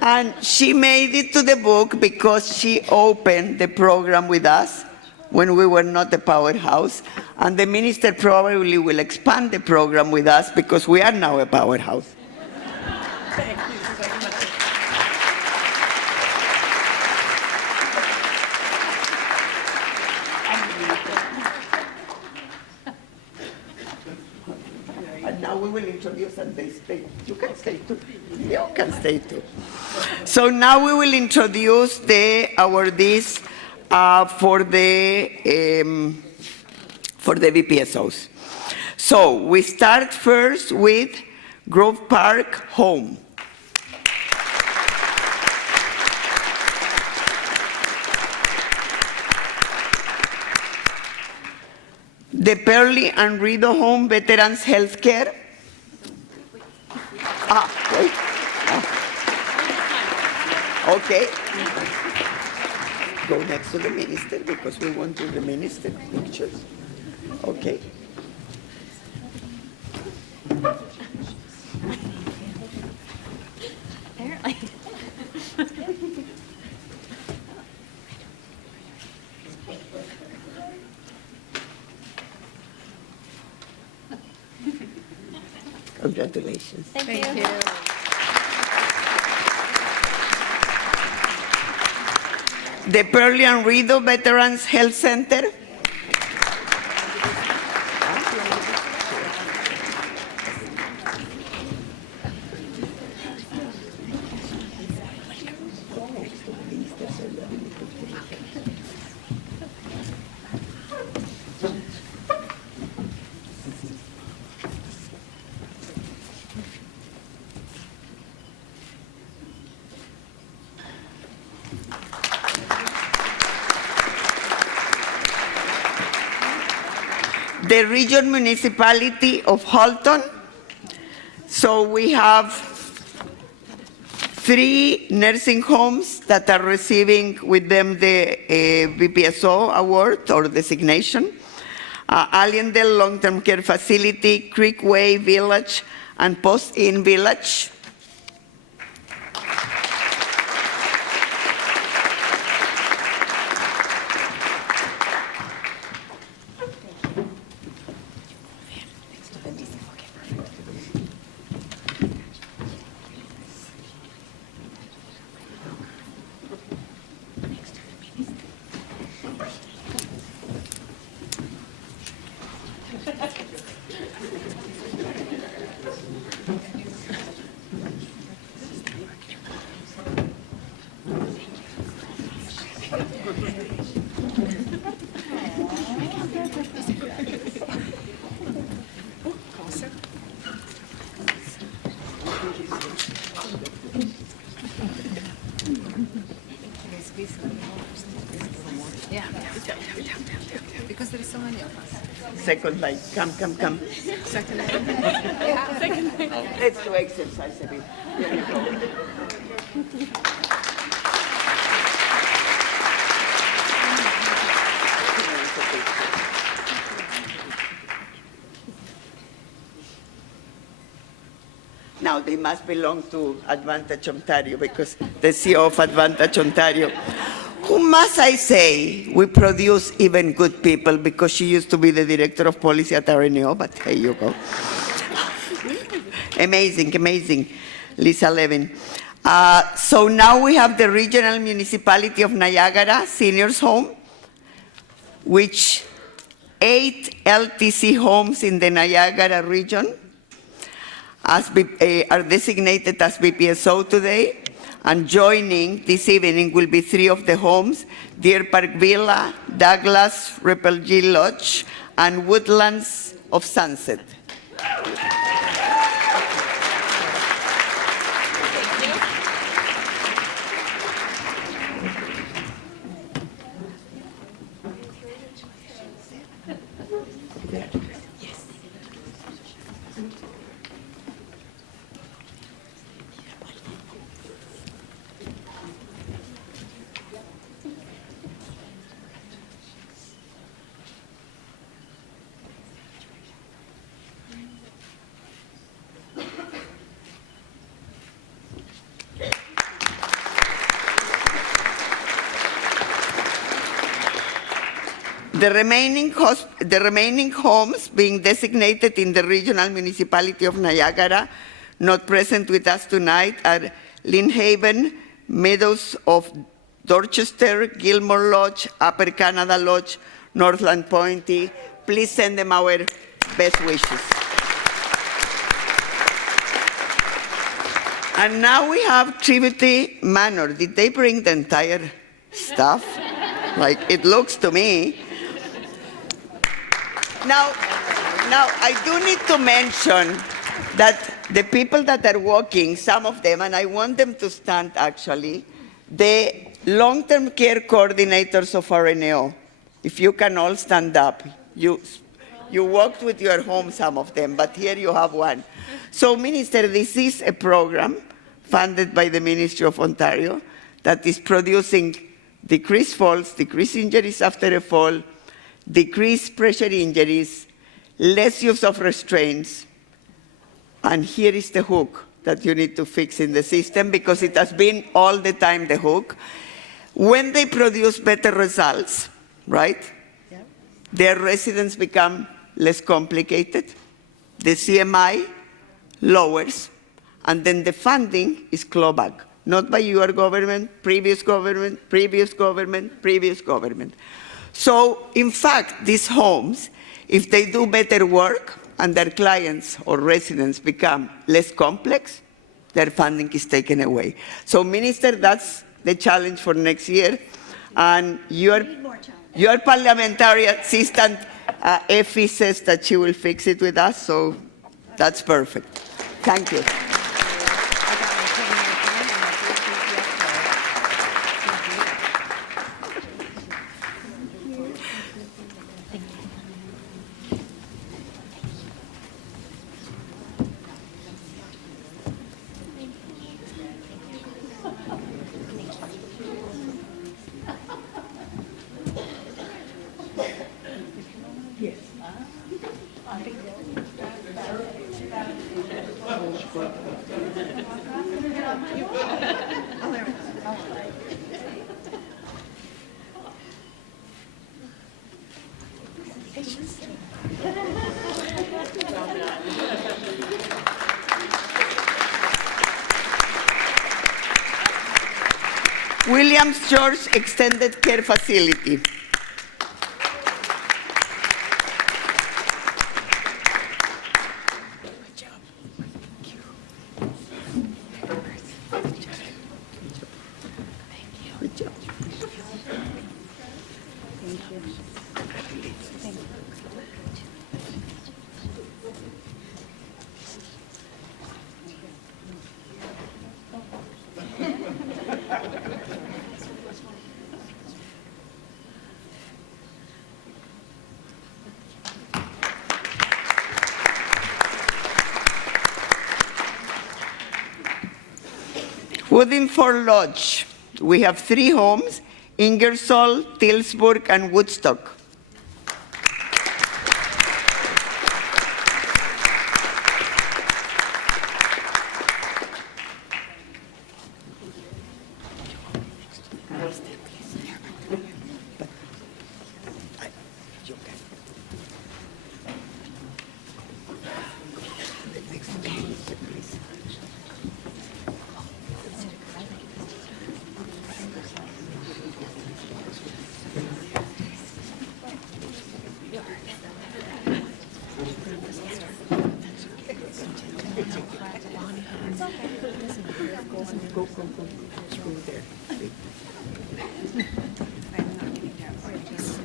And she made it to the book because she opened the program with us when we were not a powerhouse. And the minister probably will expand the program with us because we are now a powerhouse. Thank you very much. And now we will introduce, and they stay. You can stay too. You can stay too. So now we will introduce the awardees for the BPSOs. So we start first with Grove Park Home. The Pearly and Rideau Home Veterans Healthcare. Wait. Okay. Go next to the minister because we want to the minister pictures. Okay. Apparently. Congratulations. Thank you. The Pearly and Rideau Veterans Health Center. the region municipality of Halton. So we have 3 nursing homes that are receiving with them the BPSO award or designation. Allendale Long-Term Care Facility, Creekway Village, and Post Inn Village. Because there is so many of us. Second line, come. Second line. Let's do exercise a bit. There you go. Now they must belong to Advantage Ontario because the CEO of Advantage Ontario, who must I say, we produce even good people because she used to be the director of policy at RNAO, but here you go. Amazing, Lisa Levin. So now we have the Regional Municipality of Niagara Seniors Home, which 8 LTC homes in the Niagara region are designated as BPSO today. And joining this evening will be 3 of the homes, Deer Park Villa, Douglas, Repelgee Lodge, and Woodlands of Sunset. The remaining homes being designated in the Regional Municipality of Niagara, not present with us tonight, are Lynnhaven, Meadows of Dorchester, Gilmore Lodge, Upper Canada Lodge, Northland Point. Please send them our best wishes. And now we have Tributary Manor. Did they bring the entire stuff? Like it looks to me. Now, I do need to mention that the people that are walking, some of them, and I want them to stand actually, the long-term care coordinators of RNAO, if you can all stand up. You walked with your home, some of them, but here you have one. So, Minister, this is a program funded by the Ministry of Ontario that is producing decreased falls, decreased injuries after a fall, decreased pressure injuries, less use of restraints. And here is the hook that you need to fix in the system because it has been all the time the hook. When they produce better results, right, their residents become less complicated, the CMI lowers, and then the funding is clawback, not by your government, previous government, previous government, previous government. So, in fact, these homes, if they do better work and their clients or residents become less complex, their funding is taken away. So, Minister, that's the challenge for next year. And your parliamentary assistant, Effie, says that she will fix it with us, so that's perfect. Thank you. Williams George Extended Care Facility. Woodinford Lodge. We have 3 homes, Ingersoll, Tillsburg, and Woodstock.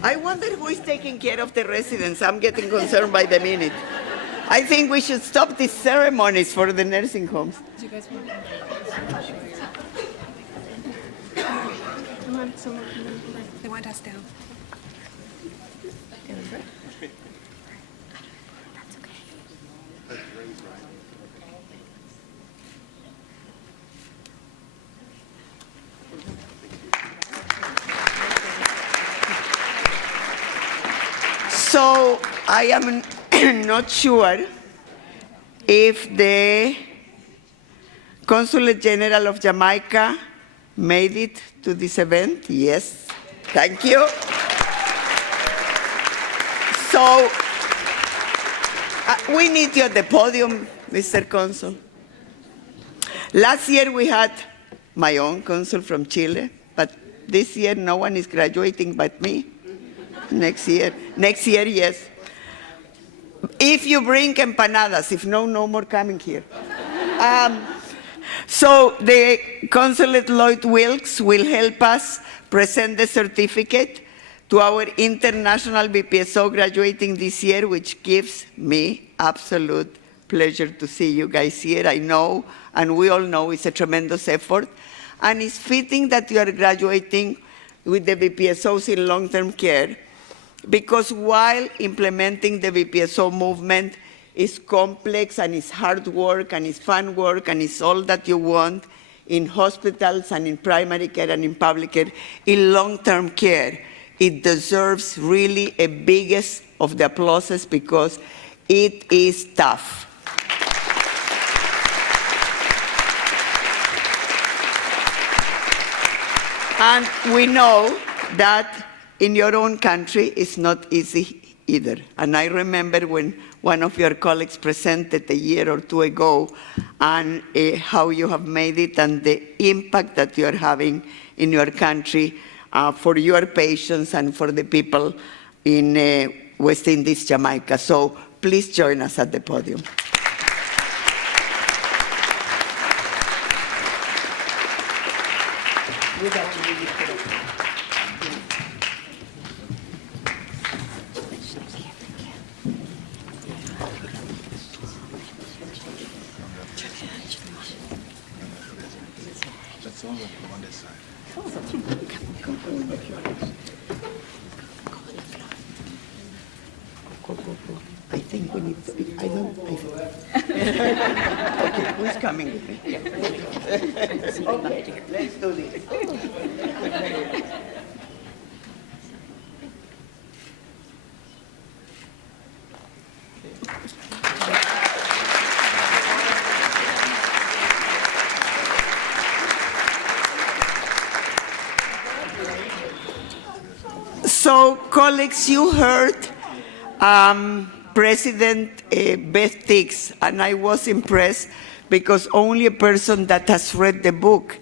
I wonder who is taking care of the residents. I'm getting concerned by the minute. I think we should stop these ceremonies for the nursing homes. Do you guys want They want us down. So I am not sure if the Consulate General of Jamaica made it to this event. Yes, thank you. So we need you at the podium, Mr. Consul. Last year we had my own consul from Chile, but this year no one is graduating but me. Next year, yes. If you bring empanadas, if no, no more coming here. So the Consulate Lloyd Wilkes will help us present the certificate to our international BPSO graduating this year, which gives me absolute pleasure to see you guys here. I know, and we all know it's a tremendous effort, and it's fitting that you are graduating with the BPSOs in long-term care, because while implementing the BPSO movement is complex and it's hard work and it's fun work and it's all that you want in hospitals and in primary care and in public care, in long-term care, it deserves really a biggest of the applauses because it is tough. And we know that in your own country, it's not easy either. And I remember when one of your colleagues presented a year or 2 ago and how you have made it and the impact that you are having in your country for your patients and for the people in West Indies, Jamaica. So please join us at the podium. I think we need to be, I don't, okay, who's coming with me? Okay, let's do this. So, colleagues, you heard President Beth Tix, and I was impressed because only a person that has read the book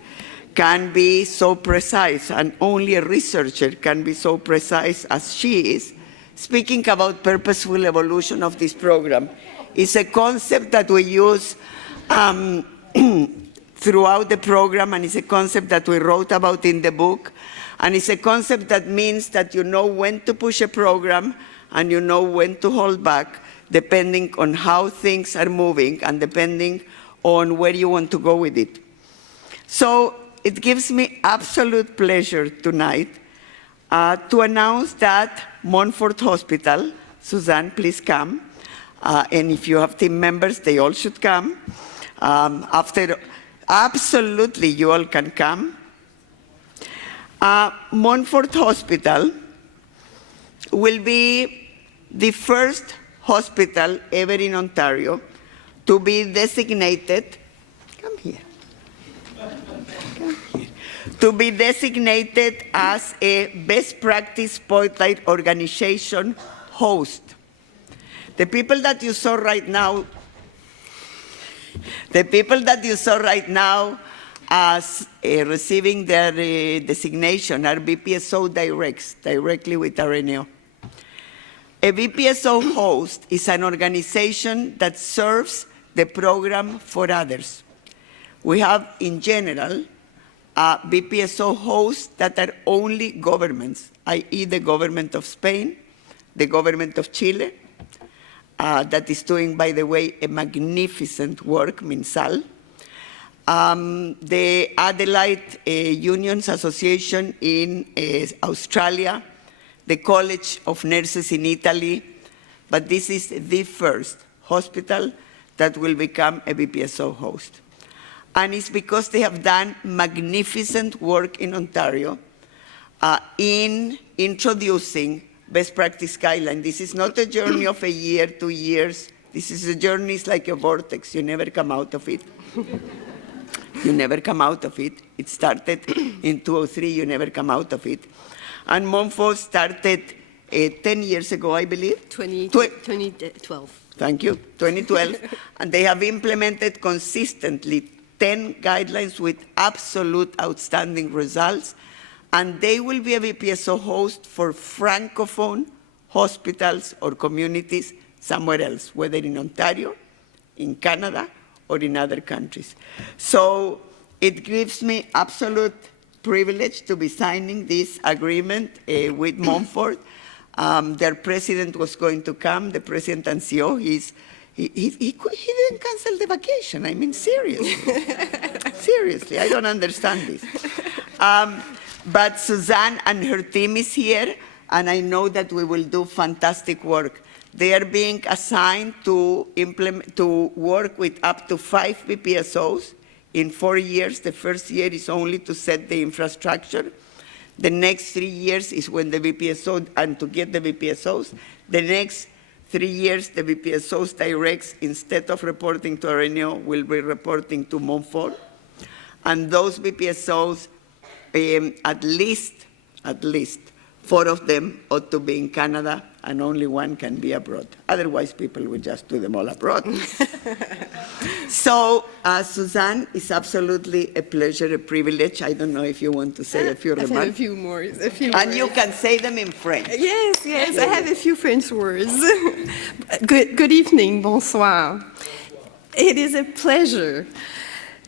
can be so precise, and only a researcher can be so precise as she is, speaking about purposeful evolution of this program. It's a concept that we use throughout the program, and it's a concept that we wrote about in the book, and it's a concept that means that you know when to push a program and you know when to hold back, depending on how things are moving and depending on where you want to go with it. So it gives me absolute pleasure tonight to announce that Montfort Hospital, Suzanne, please come, and if you have team members, they all should come. Absolutely, you all can come. Montfort Hospital will be the first hospital ever in Ontario to be designated, come here, to be designated as a best practice spotlight organization host. The people that you saw right now as receiving their designation are BPSO directs, directly with RNAO. A BPSO host is an organization that serves the program for others. We have, in general, BPSO hosts that are only governments, i.e. the government of Spain, the government of Chile, that is doing, by the way, a magnificent work, MinSal. The Adelaide Unions Association in Australia, the College of Nurses in Italy, but this is the first hospital that will become a BPSO host. And it's because they have done magnificent work in Ontario in introducing best practice guidelines. This is not a journey of a year, 2 years. This is a journey, it's like a vortex. You never come out of it. You never come out of it. It started in 2003, you never come out of it. And Montfort started 10 years ago, I believe. 2012. Thank you, 2012. And they have implemented consistently 10 guidelines with absolute outstanding results. And they will be a BPSO host for Francophone hospitals or communities somewhere else, whether in Ontario, in Canada, or in other countries. So it gives me absolute privilege to be signing this agreement with Montfort. Their president was going to come, the president and CEO. He didn't cancel the vacation. I mean, seriously. Seriously, I don't understand this. But Suzanne and her team is here, and I know that we will do fantastic work. They are being assigned to work with up to 5 BPSOs in 4 years. The first year is only to set the infrastructure. The next 3 years is when the BPSO, and to get the BPSOs. The next 3 years, the BPSOs directs, instead of reporting to RNAO, will be reporting to Montfort. And those BPSOs, at least 4 of them ought to be in Canada, and only 1 can be abroad. Otherwise, people will just do them all abroad. So, Suzanne, it's absolutely a pleasure, a privilege. I don't know if you want to say a few remarks. I have a few more. And you can say them in French. Yes, I have a few French words. Good evening, bonsoir. It is a pleasure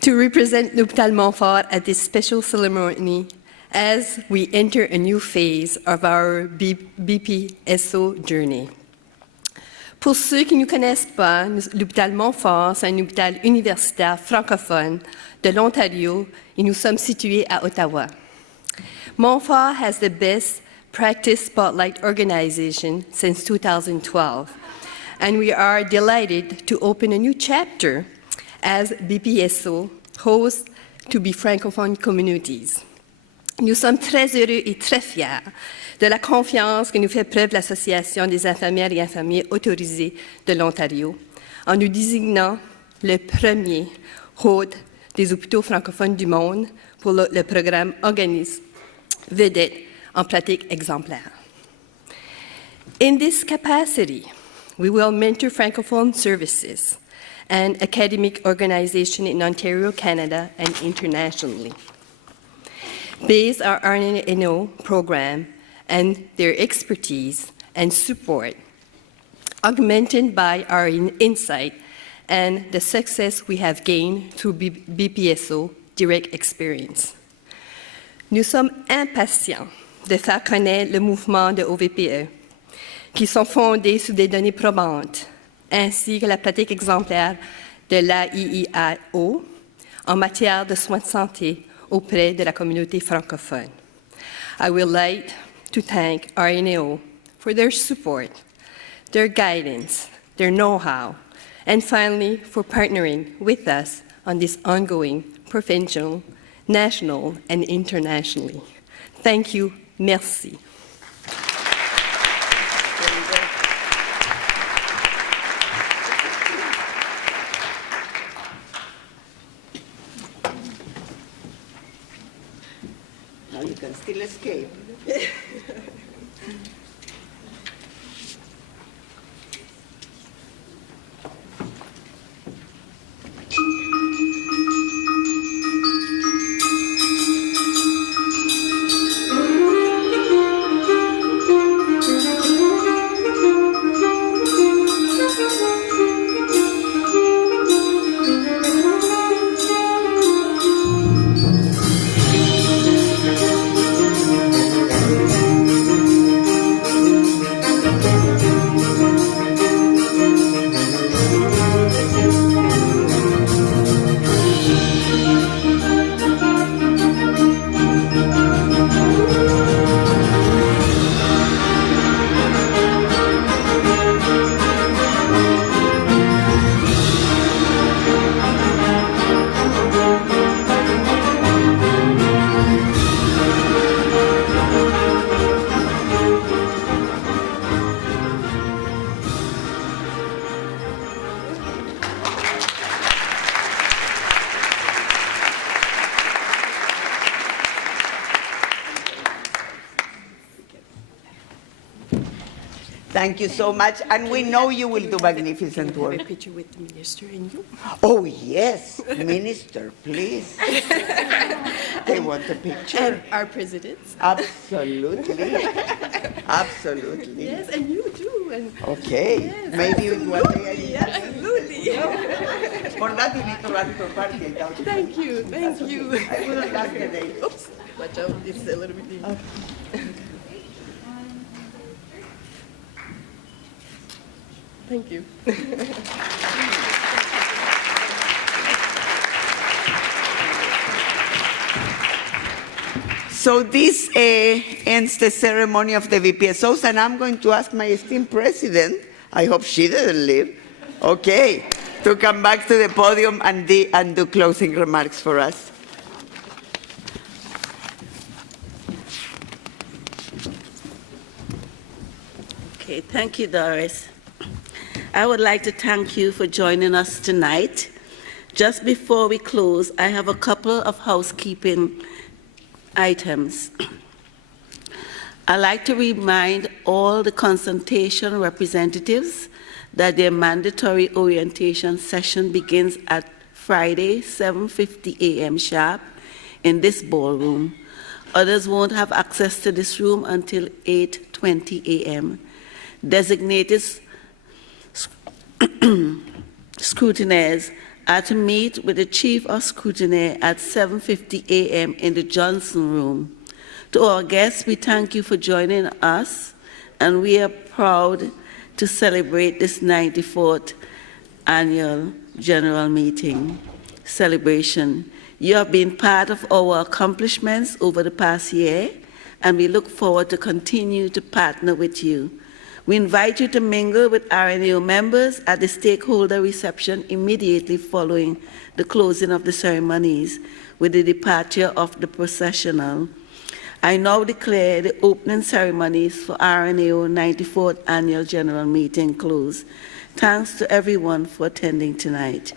to represent l'Hôpital Montfort at this special ceremony as we enter a new phase of our BPSO journey. Pour ceux qui ne nous connaissent pas, l'Hôpital Montfort, c'est un hôpital universitaire francophone de l'Ontario et nous sommes situés à Ottawa. Montfort has the best practice spotlight organization since 2012, and we are delighted to open a new chapter as BPSO host to be Francophone communities. Nous sommes très heureux et très fiers de la confiance que nous fait preuve l'Association des infirmières et infirmiers autorisés de l'Ontario en nous désignant le premier hôte des hôpitaux francophones du monde pour le programme Organisme Vedette en pratique exemplaire. In this capacity, we will mentor Francophone services and academic organizations in Ontario, Canada, and internationally. Based on our RNAO program and their expertise and support, augmented by our insight and the success we have gained through BPSO direct experience. Nous sommes impatients de faire connaître le mouvement de OVPE, qui sont fondés sur des données probantes, ainsi que la pratique exemplaire de l'AIIAO en matière de soins de santé auprès de la communauté francophone. I would like to thank RNAO for their support, their guidance, their know-how, and finally for partnering with us on this ongoing provincial, national, and internationally. Thank you. Merci. Now you can still escape. Thank you so much, and we know you will do magnificent work. A picture with the minister and you. Oh, yes, Minister, please. They want a picture. And our presidents. Absolutely. Absolutely. Yes, and you too. And Okay, yes, maybe one day I Yes, absolutely. For that, you need to run to party. Thank you, thank you. I will not today. Oops, watch out, it's a little bit deep. Thank you. So this ends the ceremony of the VPSOs, and I'm going to ask my esteemed president, I hope she didn't leave, okay, to come back to the podium and do closing remarks for us. Okay, thank you, Doris. I would like to thank you for joining us tonight. Just before we close, I have a couple of housekeeping items. I'd like to remind all the consultation representatives that their mandatory orientation session begins at Friday, 7:50 a.m. sharp in this ballroom. Others won't have access to this room until 8:20 a.m. Designated scrutineers are to meet with the Chief of Scrutiny at 7:50 a.m. in the Johnson Room. To our guests, we thank you for joining us, and we are proud to celebrate this 94th Annual General Meeting celebration. You have been part of our accomplishments over the past year, and we look forward to continue to partner with you. We invite you to mingle with RNAO members at the stakeholder reception immediately following the closing of the ceremonies with the departure of the processional. I now declare the opening ceremonies for RNAO 94th Annual General Meeting closed. Thanks to everyone for attending tonight.